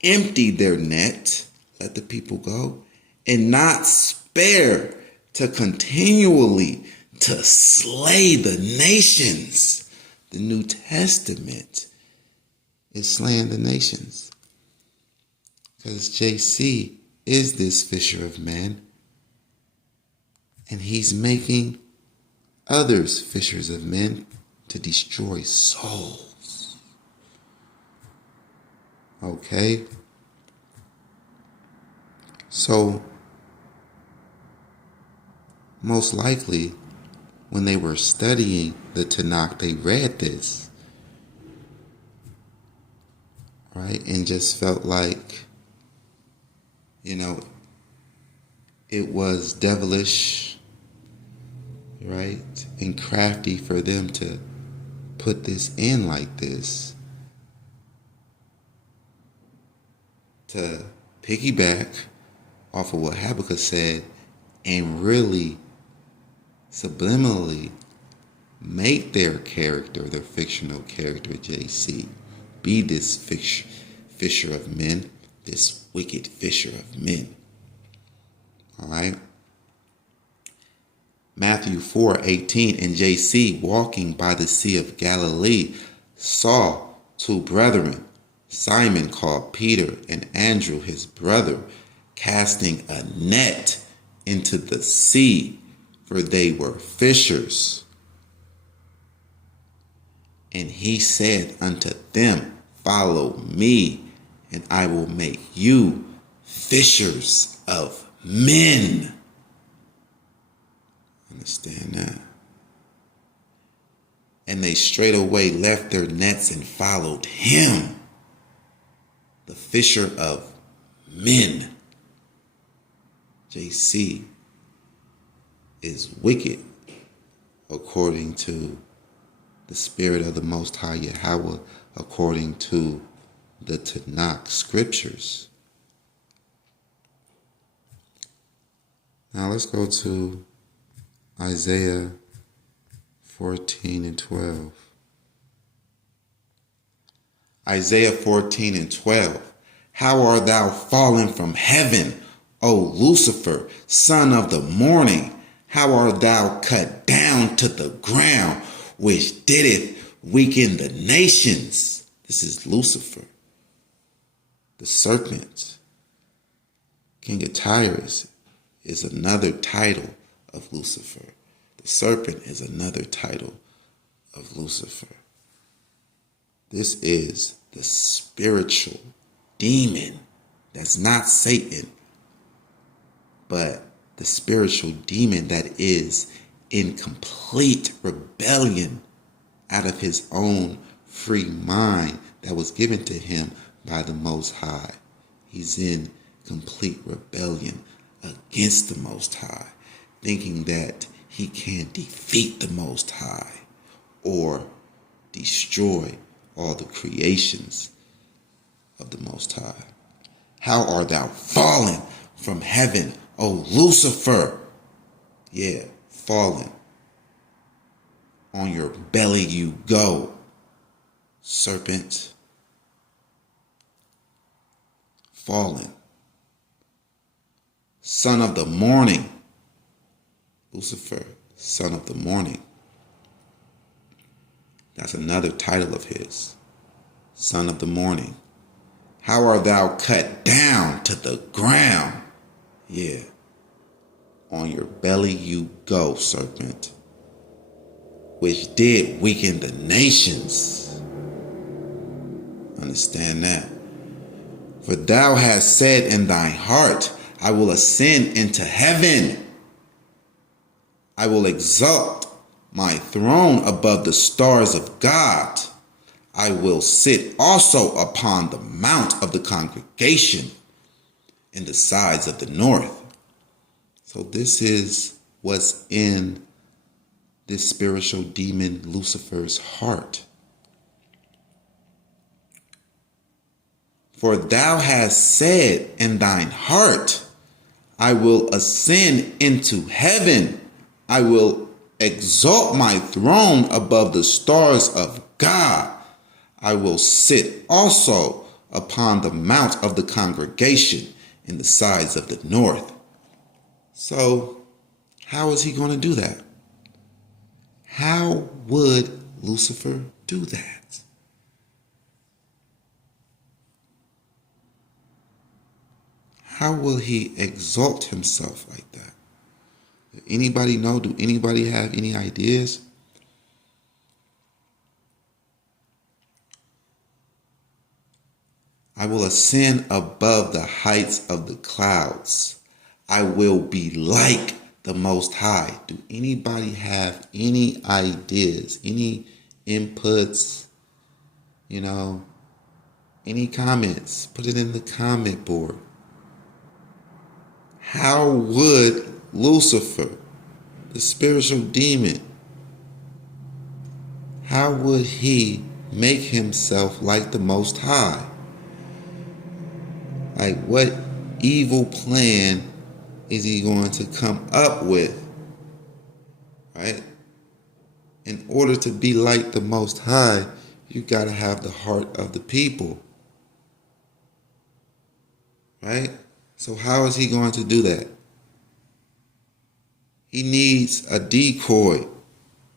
empty their net, let the people go, and not spare to continually to slay the nations? The New Testament is slaying the nations, because JC is this fisher of men, and he's making others fishers of men to destroy souls. Okay? So, most likely, when they were studying the Tanakh, they read this, right? And just felt like, it was devilish, right? And crafty for them to put this in like this, to piggyback off of what Habakkuk said and really subliminally make their character, their fictional character, JC, be this fisher of men, this wicked fisher of men. All right? Matthew 4:18, and JC, walking by the Sea of Galilee, saw two brethren, Simon called Peter and Andrew his brother, casting a net into the sea, for they were fishers. And he said unto them, follow me, and I will make you fishers of men. Understand that? And they straightway left their nets and followed him. The fisher of men. JC is wicked according to the Spirit of the Most High Yahweh, according to the Tanakh scriptures. Now let's go to Isaiah 14 and 12. Isaiah 14 and 12. How art thou fallen from heaven, O Lucifer, son of the morning? How art thou cut down to the ground, which dideth weaken the nations? This is Lucifer, the serpent. King of Tyrus is another title of Lucifer. The serpent is another title of Lucifer. This is the spiritual demon. That's not Satan, but the spiritual demon that is in complete rebellion out of his own free mind that was given to him by the Most High. He's in complete rebellion against the Most High, thinking that he can defeat the Most High or destroy all the creations of the Most High. How art thou fallen from heaven, O Lucifer? Yeah, fallen. On your belly you go, serpent. Fallen. Son of the morning. Lucifer, son of the morning. That's another title of his. Son of the morning. How art thou cut down to the ground? Yeah. On your belly you go, serpent, which did weaken the nations. Understand that. For thou hast said in thine heart, I will ascend into heaven. I will exalt my throne above the stars of God. I will sit also upon the mount of the congregation in the sides of the north. So this is what's in this spiritual demon Lucifer's heart. For thou hast said in thine heart, I will ascend into heaven. I will exalt my throne above the stars of God. I will sit also upon the mount of the congregation in the sides of the north. So, how is he going to do that? How would Lucifer do that? How will he exalt himself like that? Does anybody know? Do anybody have any ideas? I will ascend above the heights of the clouds. I will be like the Most High. Do anybody have any ideas, any inputs, any comments? Put it in the comment board. How would Lucifer, the spiritual demon, how would he make himself like the Most High? Like, what evil plan is he going to come up with, right? In order to be like the Most High, you got to have the heart of the people, right? So how is he going to do that? He needs a decoy.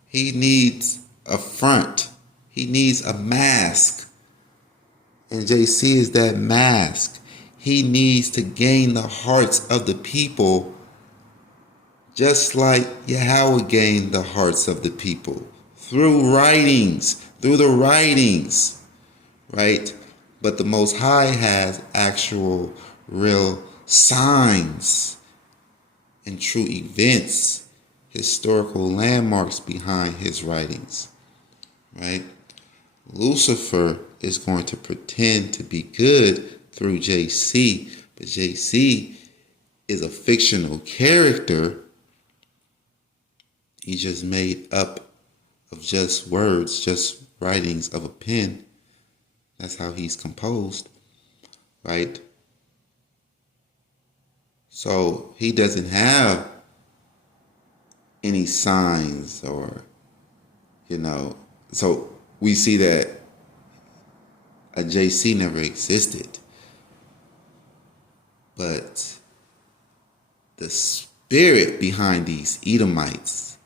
He needs a front. He needs a mask. And JC is that mask. He needs to gain the hearts of the people just like Yahweh gained the hearts of the people through the writings, right? But the Most High has actual, real signs and true events, historical landmarks behind his writings, right? Lucifer is going to pretend to be good through JC, but JC is a fictional character. He just made up of just words, just writings of a pen. That's how he's composed, right? So he doesn't have any signs or, so we see that a JC never existed. But the spirit behind these Edomites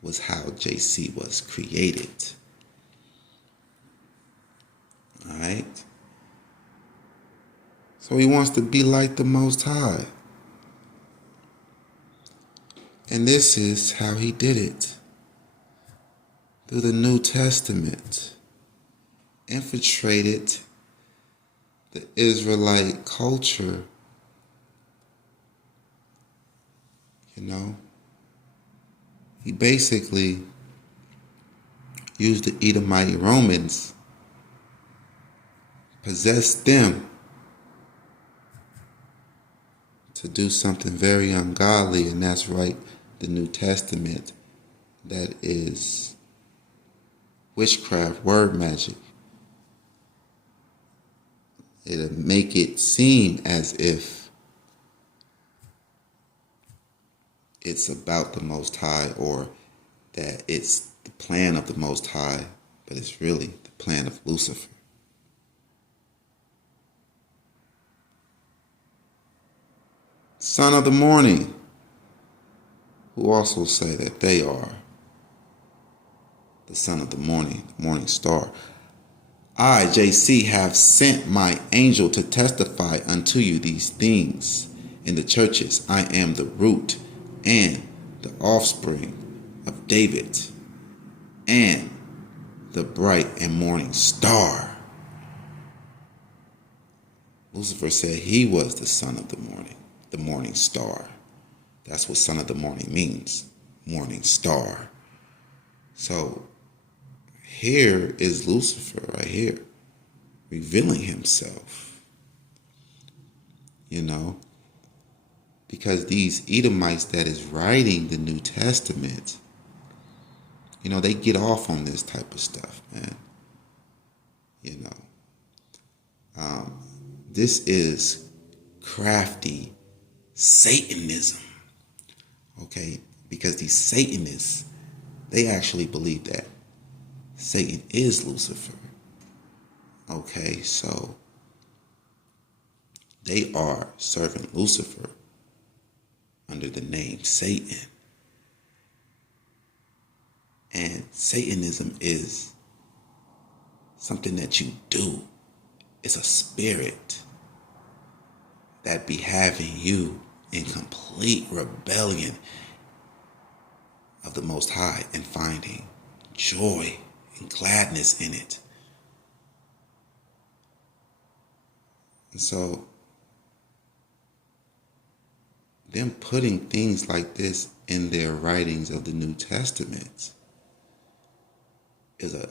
was how JC was created. All right? So he wants to be like the Most High. And this is how he did it. Through the New Testament. Infiltrated the Israelite culture. He basically used the Edomite Romans, possessed them to do something very ungodly, and that's right, the New Testament, that is witchcraft, word magic. It'll make it seem as if it's about the Most High, or that it's the plan of the Most High, but it's really the plan of Lucifer. Son of the morning, who also say that they are the son of the morning star. I, JC, have sent my angel to testify unto you these things in the churches. I am the root and the offspring of David and the bright and morning star. Lucifer said he was the son of the morning star. That's what son of the morning means, morning star. So here is Lucifer right here, revealing himself, because these Edomites that is writing the New Testament, they get off on this type of stuff, man. This is crafty Satanism, okay? Because these Satanists, they actually believe that Satan is Lucifer, okay? So they are serving Lucifer under the name Satan. And Satanism is something that you do. It's a spirit that be having you in complete rebellion of the Most High and finding joy and gladness in it. And so, them putting things like this in their writings of the New Testament is a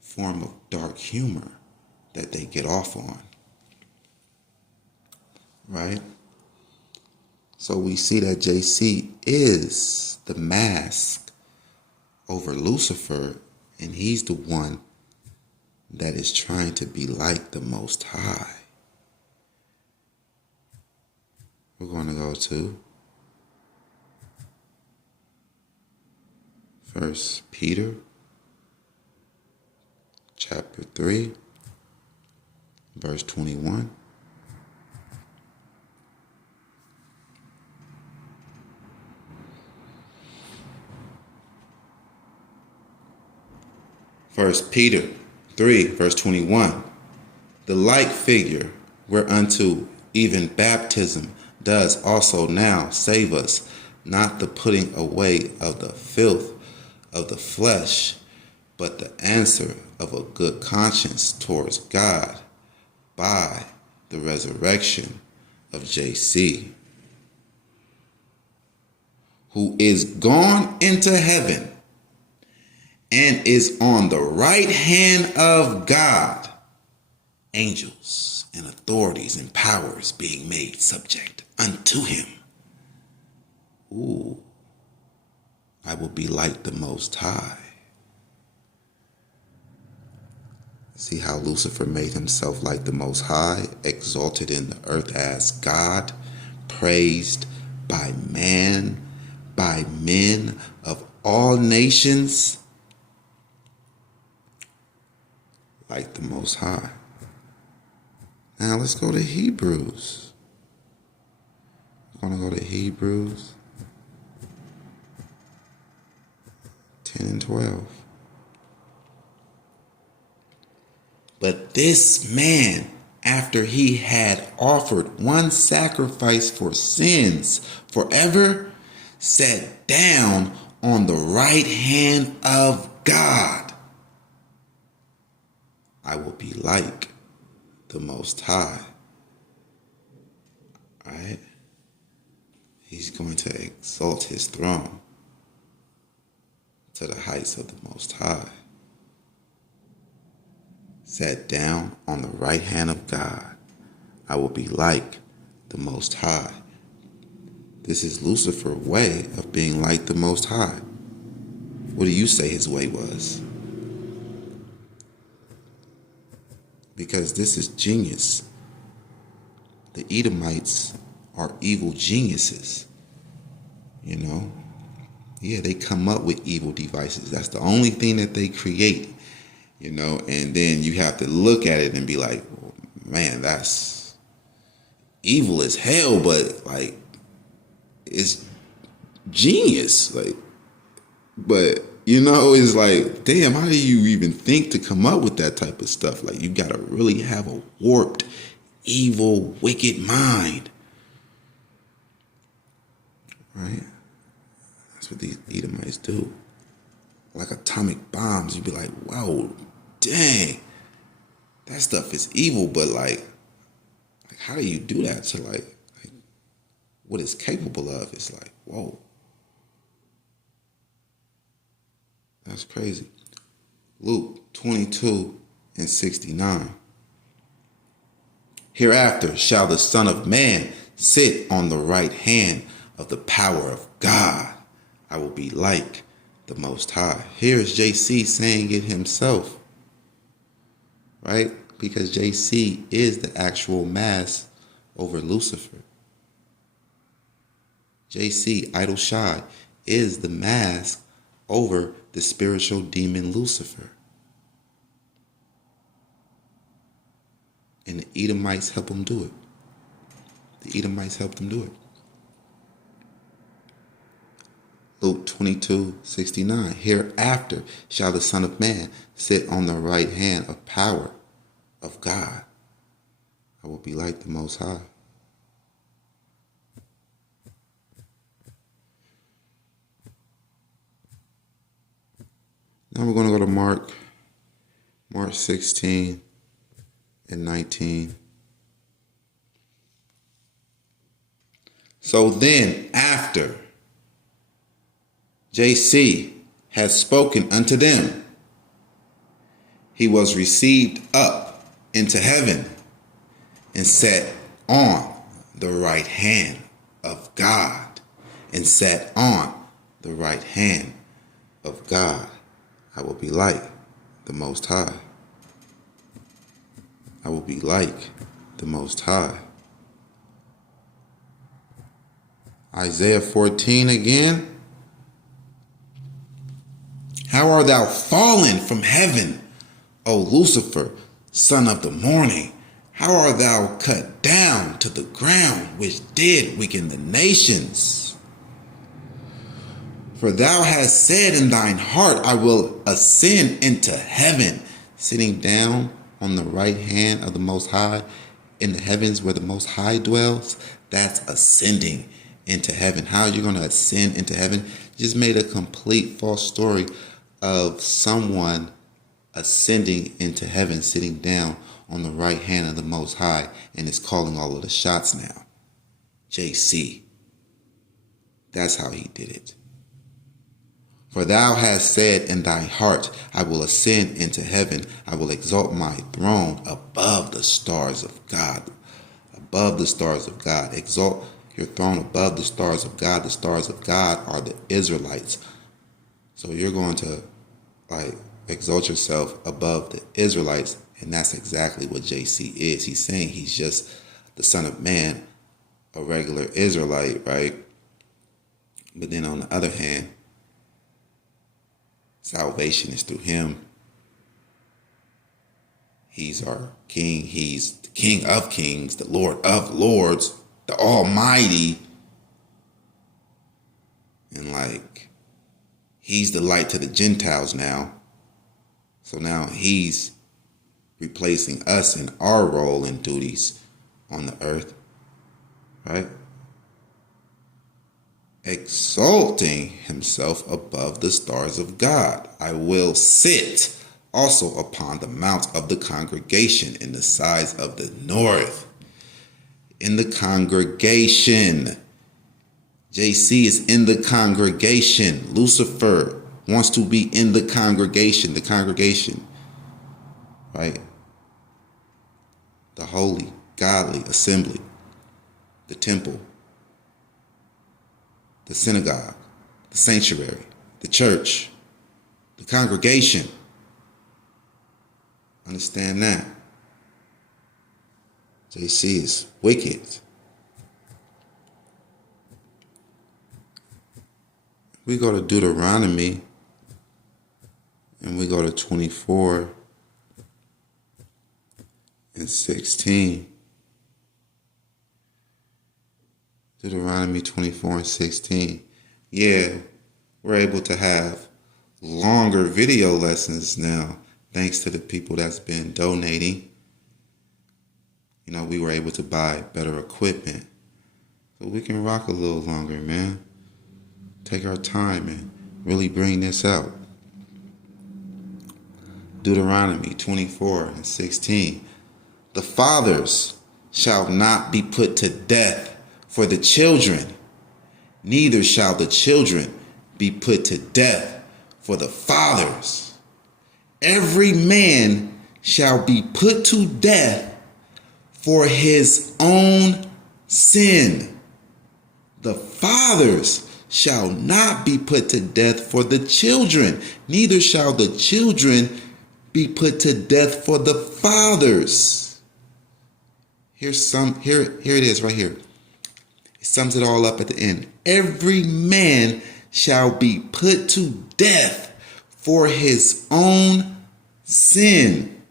form of dark humor that they get off on, right? So we see that JC is the mask over Lucifer, and he's the one that is trying to be like the Most High. We're going to go to 1 Peter chapter 3, verse 21. First Peter 3, verse 21. The like figure whereunto even baptism does also now save us, not the putting away of the filth of the flesh, but the answer of a good conscience towards God by the resurrection of JC, who is gone into heaven and is on the right hand of God, angels and authorities and powers being made subject unto him. Ooh, I will be like the Most High. See how Lucifer made himself like the Most High, exalted in the earth as God, praised by men of all nations, like the Most High. Now let's go to Hebrews. I'm going to go to Hebrews 10 and 12. But this man, after he had offered one sacrifice for sins forever, sat down on the right hand of God. I will be like the Most High. All right? He's going to exalt his throne to the heights of the Most High. Sat down on the right hand of God. I will be like the Most High. This is Lucifer's way of being like the Most High. What do you say his way was? Because this is genius. The Edomites are evil geniuses. Yeah, they come up with evil devices. That's the only thing that they create. And then you have to look at it and be like, well, man, that's evil as hell, but it's genius. But You know, it's like, damn, how do you even think to come up with that type of stuff? Like, you got to really have a warped, evil, wicked mind. Right? That's what these Edomites do. Like atomic bombs, you'd be like, whoa, dang, that stuff is evil, but like how do you do that to like what it's capable of? It's like, whoa. That's crazy. Luke 22:69. Hereafter shall the Son of Man sit on the right hand of the power of God. I will be like the Most High. Here's JC saying it himself. Right? Because JC is the actual mask over Lucifer. JC, Idol Shy, is the mask over the spiritual demon Lucifer. And the Edomites help him do it. The Edomites helped him do it. Luke 22:69. Hereafter shall the Son of Man sit on the right hand of power of God. I will be like the Most High. Now we're going to go to Mark 16:19. So then, after JC had spoken unto them, he was received up into heaven and sat on the right hand of God. And sat on the right hand of God. I will be like the Most High. I will be like the Most High. Isaiah 14 again. How art thou fallen from heaven, O Lucifer, son of the morning? How art thou cut down to the ground, which did weaken the nations? For thou hast said in thine heart, I will ascend into heaven, sitting down on the right hand of the Most High, in the heavens where the Most High dwells. That's ascending into heaven. How are you going to ascend into heaven? You just made a complete false story of someone ascending into heaven, sitting down on the right hand of the Most High, and is calling all of the shots now. JC. That's how he did it. For thou hast said in thy heart, I will ascend into heaven. I will exalt my throne above the stars of God. Above the stars of God. Exalt your throne above the stars of God. The stars of God are the Israelites. So you're going to exalt yourself above the Israelites. And that's exactly what JC is. He's saying he's just the Son of Man, a regular Israelite, right? But then on the other hand, salvation is through him. He's our king. He's the King of kings, the Lord of lords, the Almighty. And he's the light to the Gentiles now. So now he's replacing us in our role and duties on the earth, right? Exalting himself above the stars of God. I will sit also upon the mount of the congregation in the sides of the north. In the congregation. JC is in the congregation. Lucifer wants to be in the congregation. The congregation. Right? The holy, godly assembly. The temple. The synagogue, the sanctuary, the church, the congregation. Understand that. JC is wicked. We go to Deuteronomy and we go to 24:16. Deuteronomy 24:16. Yeah, we're able to have longer video lessons now, thanks to the people that's been donating. You know, we were able to buy better equipment, so we can rock a little longer, man. Take our time and really bring this out. Deuteronomy 24:16. The fathers shall not be put to death for the children, neither shall the children be put to death for the fathers. Every man shall be put to death for his own sin. The fathers shall not be put to death for the children, neither shall the children be put to death for the fathers. Here it is right here. It sums it all up at the end. Every man shall be put to death for his own sin.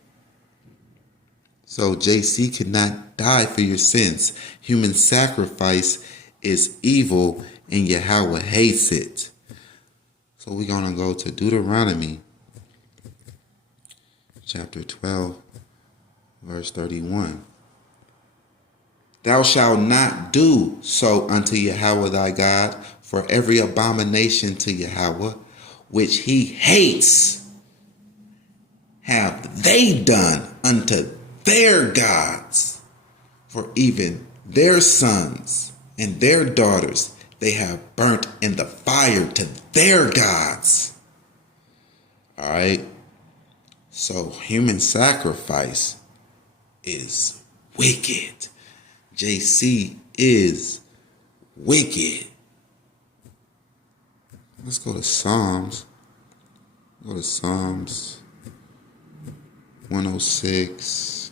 So JC could not die for your sins. Human sacrifice is evil and Yahweh hates it. So we're going to go to Deuteronomy chapter 12, verse 31. Thou shalt not do so unto Yahweh thy God, for every abomination to Yahweh, which he hates, have they done unto their gods. For even their sons and their daughters they have burnt in the fire to their gods. All right. So human sacrifice is wicked. JC is wicked. Let's go to Psalms. Go to Psalms 106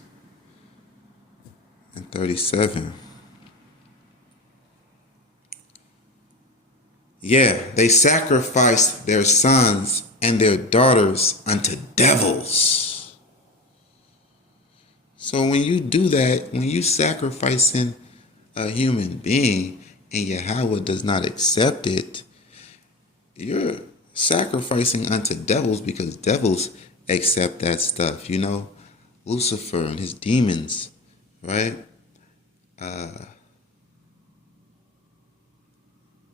and 37. Yeah, they sacrificed their sons and their daughters unto devils. So when you do that, when you sacrificing a human being and Yahweh does not accept it, you're sacrificing unto devils, because devils accept that stuff. You know, Lucifer and his demons, right?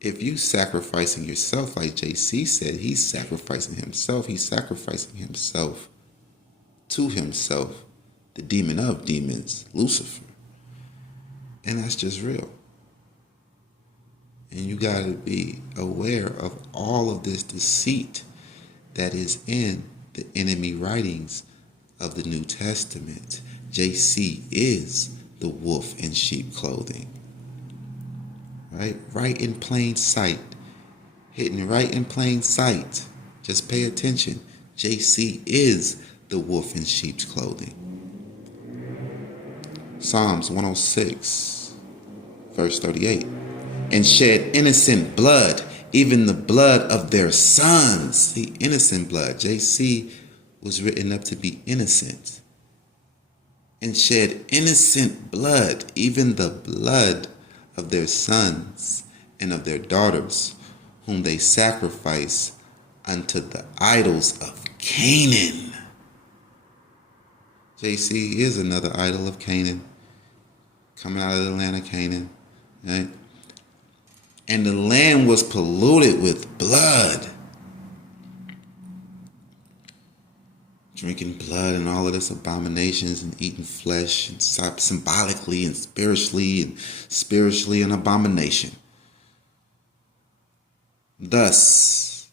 If you sacrificing yourself, like JC said, he's sacrificing himself. He's sacrificing himself to himself, the demon of demons, Lucifer. And that's just real. And you got to be aware of all of this deceit that is in the enemy writings of the New Testament. JC is the wolf in sheep clothing. Right in plain sight. Hidden right in plain sight. Just pay attention. JC is the wolf in sheep's clothing. Psalms 106, verse 38. And shed innocent blood, even the blood of their sons. The innocent blood. JC was written up to be innocent. And shed innocent blood, even the blood of their sons and of their daughters, whom they sacrifice unto the idols of Canaan. JC is another idol of Canaan, coming out of the land of Canaan, right? And the land was polluted with blood. Drinking blood and all of this abominations and eating flesh, and symbolically and spiritually an abomination. Thus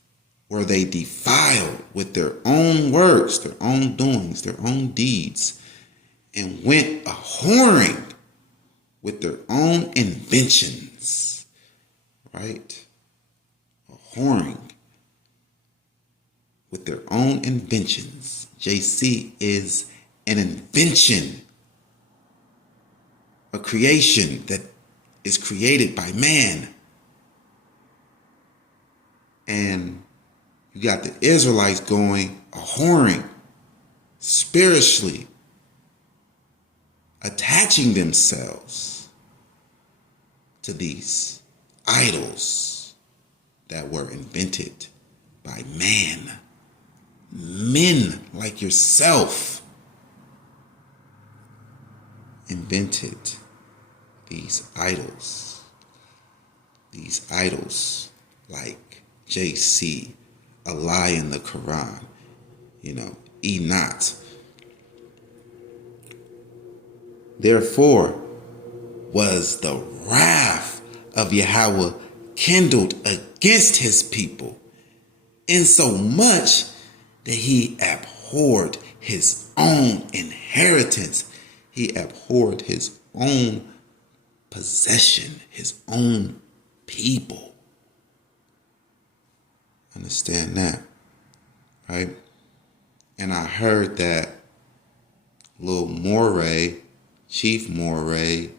were they defiled with their own works, their own doings, their own deeds, and went a whoring with their own inventions. Right? A whoring with their own inventions. JC is an invention, a creation that is created by man. And you got the Israelites going a whoring, spiritually attaching themselves to these idols that were invented by man. Men like yourself invented these idols. These idols like JC, a lie in the Quran, eat not. Therefore was the wrath of Yahweh kindled against his people, insomuch that he abhorred his own inheritance. He abhorred his own possession, his own people. Understand that, right? And I heard that Lil Moray, Chief Moray,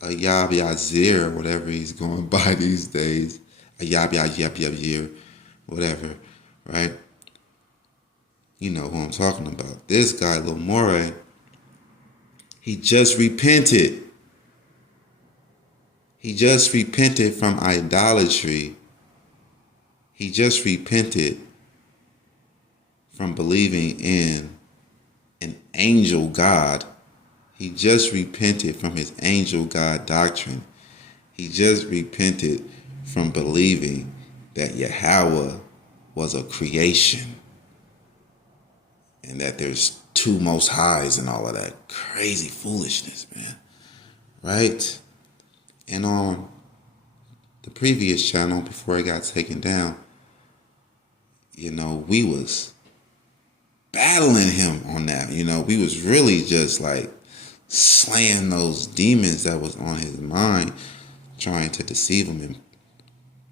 Ayab Yazir, whatever he's going by these days, Ayab Yazir, whatever, right? You know who I'm talking about. This guy, Lil Moray, he just repented. He just repented from idolatry. He just repented from believing in an angel God. He just repented from his angel God doctrine. He just repented from believing that Yahweh was a creation and that there's two most highs and all of that crazy foolishness, man. Right? And on the previous channel, before I got taken down, we was battling him on that. We was really just like slaying those demons that was on his mind, trying to deceive him and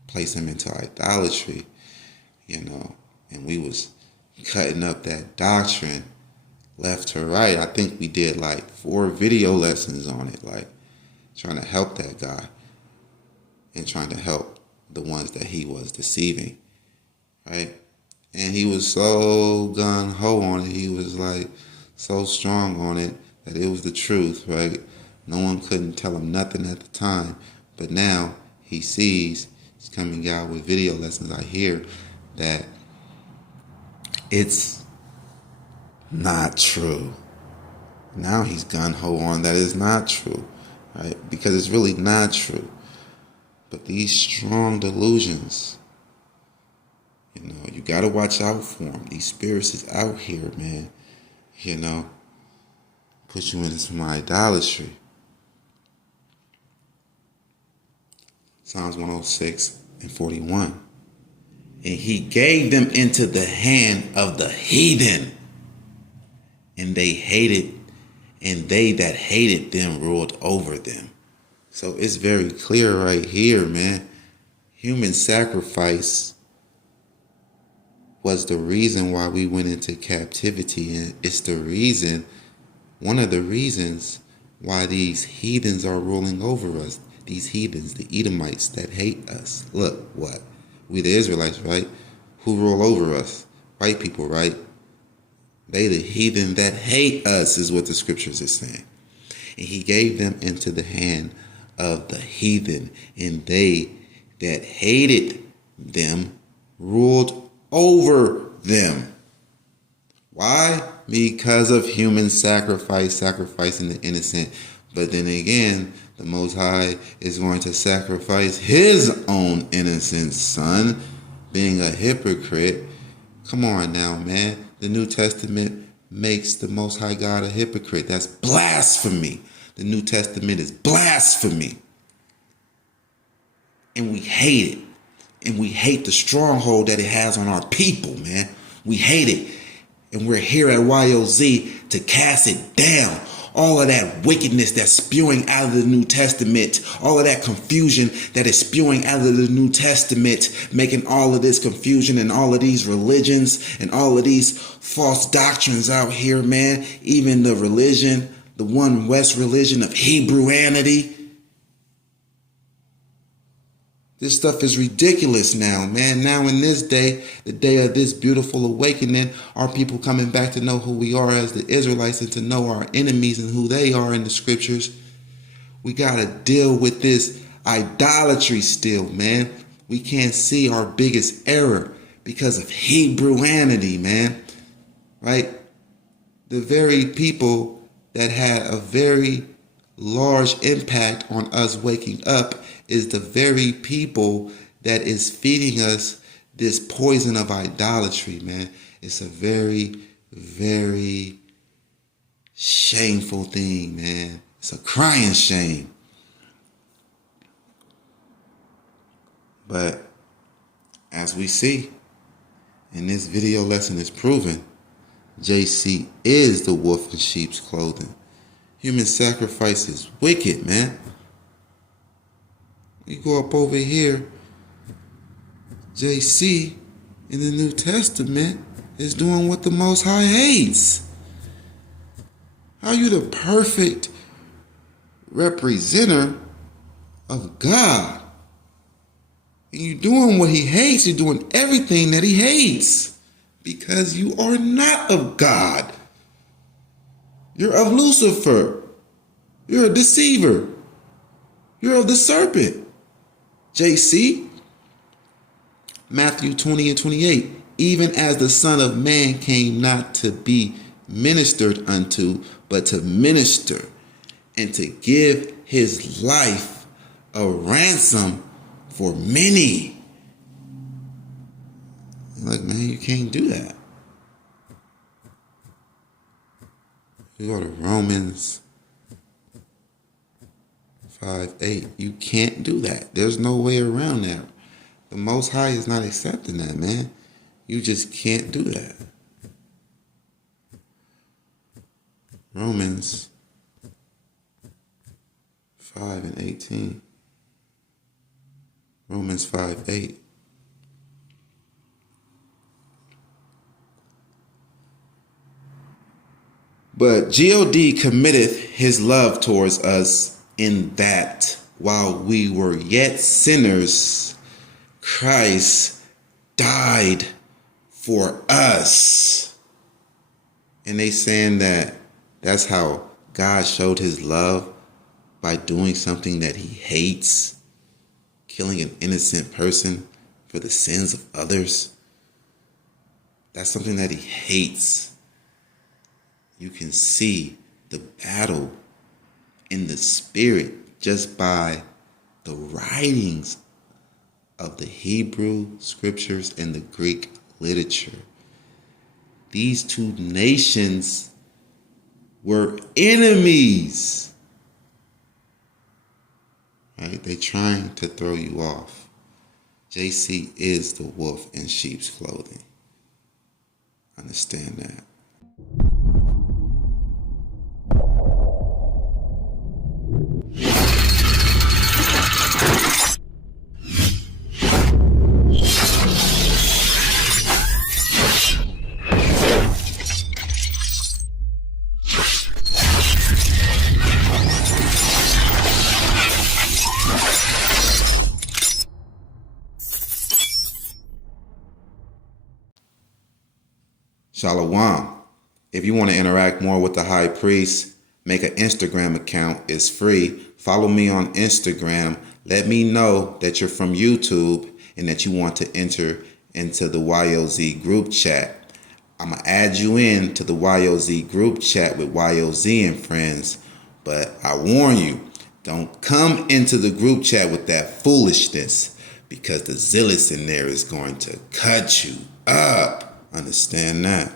place him into idolatry, and we was cutting up that doctrine left to right. I think we did like 4 video lessons on it, like trying to help that guy and trying to help the ones that he was deceiving, right? And he was so gung-ho on it. He was like so strong on it that it was the truth, right? No one couldn't tell him nothing at the time. But now he sees, he's coming out with video lessons. I hear that it's not true. Now he's gung-ho on that it's not true, right? Because it's really not true. But these strong delusions, you got to watch out for them. These spirits is out here, man. Put you into some idolatry. Psalms 106:41. And he gave them into the hand of the heathen, and they that hated them ruled over them. So it's very clear right here, man. Human sacrifice was the reason why we went into captivity, and it's one of the reasons why these heathens are ruling over us. These heathens, the Edomites that hate us. Look, what? We the Israelites, right? Who rule over us? White people, right? They the heathen that hate us is what the scriptures is saying. And he gave them into the hand of the heathen, and they that hated them ruled over them. Why? Because of human sacrifice, sacrificing the innocent. But then again, the Most High is going to sacrifice his own innocent son, being a hypocrite. Come on now, man. The New Testament makes the Most High God a hypocrite. That's blasphemy. The New Testament is blasphemy. And we hate it. And we hate the stronghold that it has on our people, man. We hate it. And we're here at YOZ to cast it down. All of that wickedness that's spewing out of the New Testament, all of that confusion that is spewing out of the New Testament, making all of this confusion and all of these religions and all of these false doctrines out here, man. Even the religion, the one West religion of Hebrewanity. This stuff is ridiculous now, man. Now in this day, the day of this beautiful awakening, our people coming back to know who we are as the Israelites and to know our enemies and who they are in the scriptures. We got to deal with this idolatry still, man. We can't see our biggest error. because of Hebrewanity, man. Right? The very people that had a very large impact on us waking up is the very people that is feeding us this poison of idolatry, man. It's a very, very shameful thing, man. It's a crying shame. But as we see, and this video lesson is proven, JC is the wolf in sheep's clothing. Human sacrifice is wicked, man. You go up over here, JC in the New Testament is doing what the Most High hates. How are you the perfect representative of God? And you're doing what he hates. You're doing everything that he hates because you are not of God. You're of Lucifer. You're a deceiver. You're of the serpent. JC, Matthew 20 and 28. Even as the Son of Man came not to be ministered unto, but to minister and to give his life a ransom for many. Like, man, you can't do that. You go to Romans 5:8. You can't do that. There's no way around that. The Most High is not accepting that, man. You just can't do that. Romans 5 and 18. Romans 5:8. But God committeth his love towards us in that while we were yet sinners, Christ died for us. And they saying that that's how God showed his love, by doing something that he hates, killing an innocent person for the sins of others. That's something that he hates. You can see the battle in the spirit just by the writings of the Hebrew scriptures and the Greek literature. These two nations were enemies. Right? They're trying to throw you off. JC is the wolf in sheep's clothing. Understand that. Shalom. If you want to interact more with the high priest, make an Instagram account. It's free. Follow me on Instagram. Let me know that you're from YouTube and that you want to enter into the YOZ group chat. I'm going to add you in to the YOZ group chat with YOZ and friends. But I warn you, don't come into the group chat with that foolishness, because the zealous in there is going to cut you up. Understand that?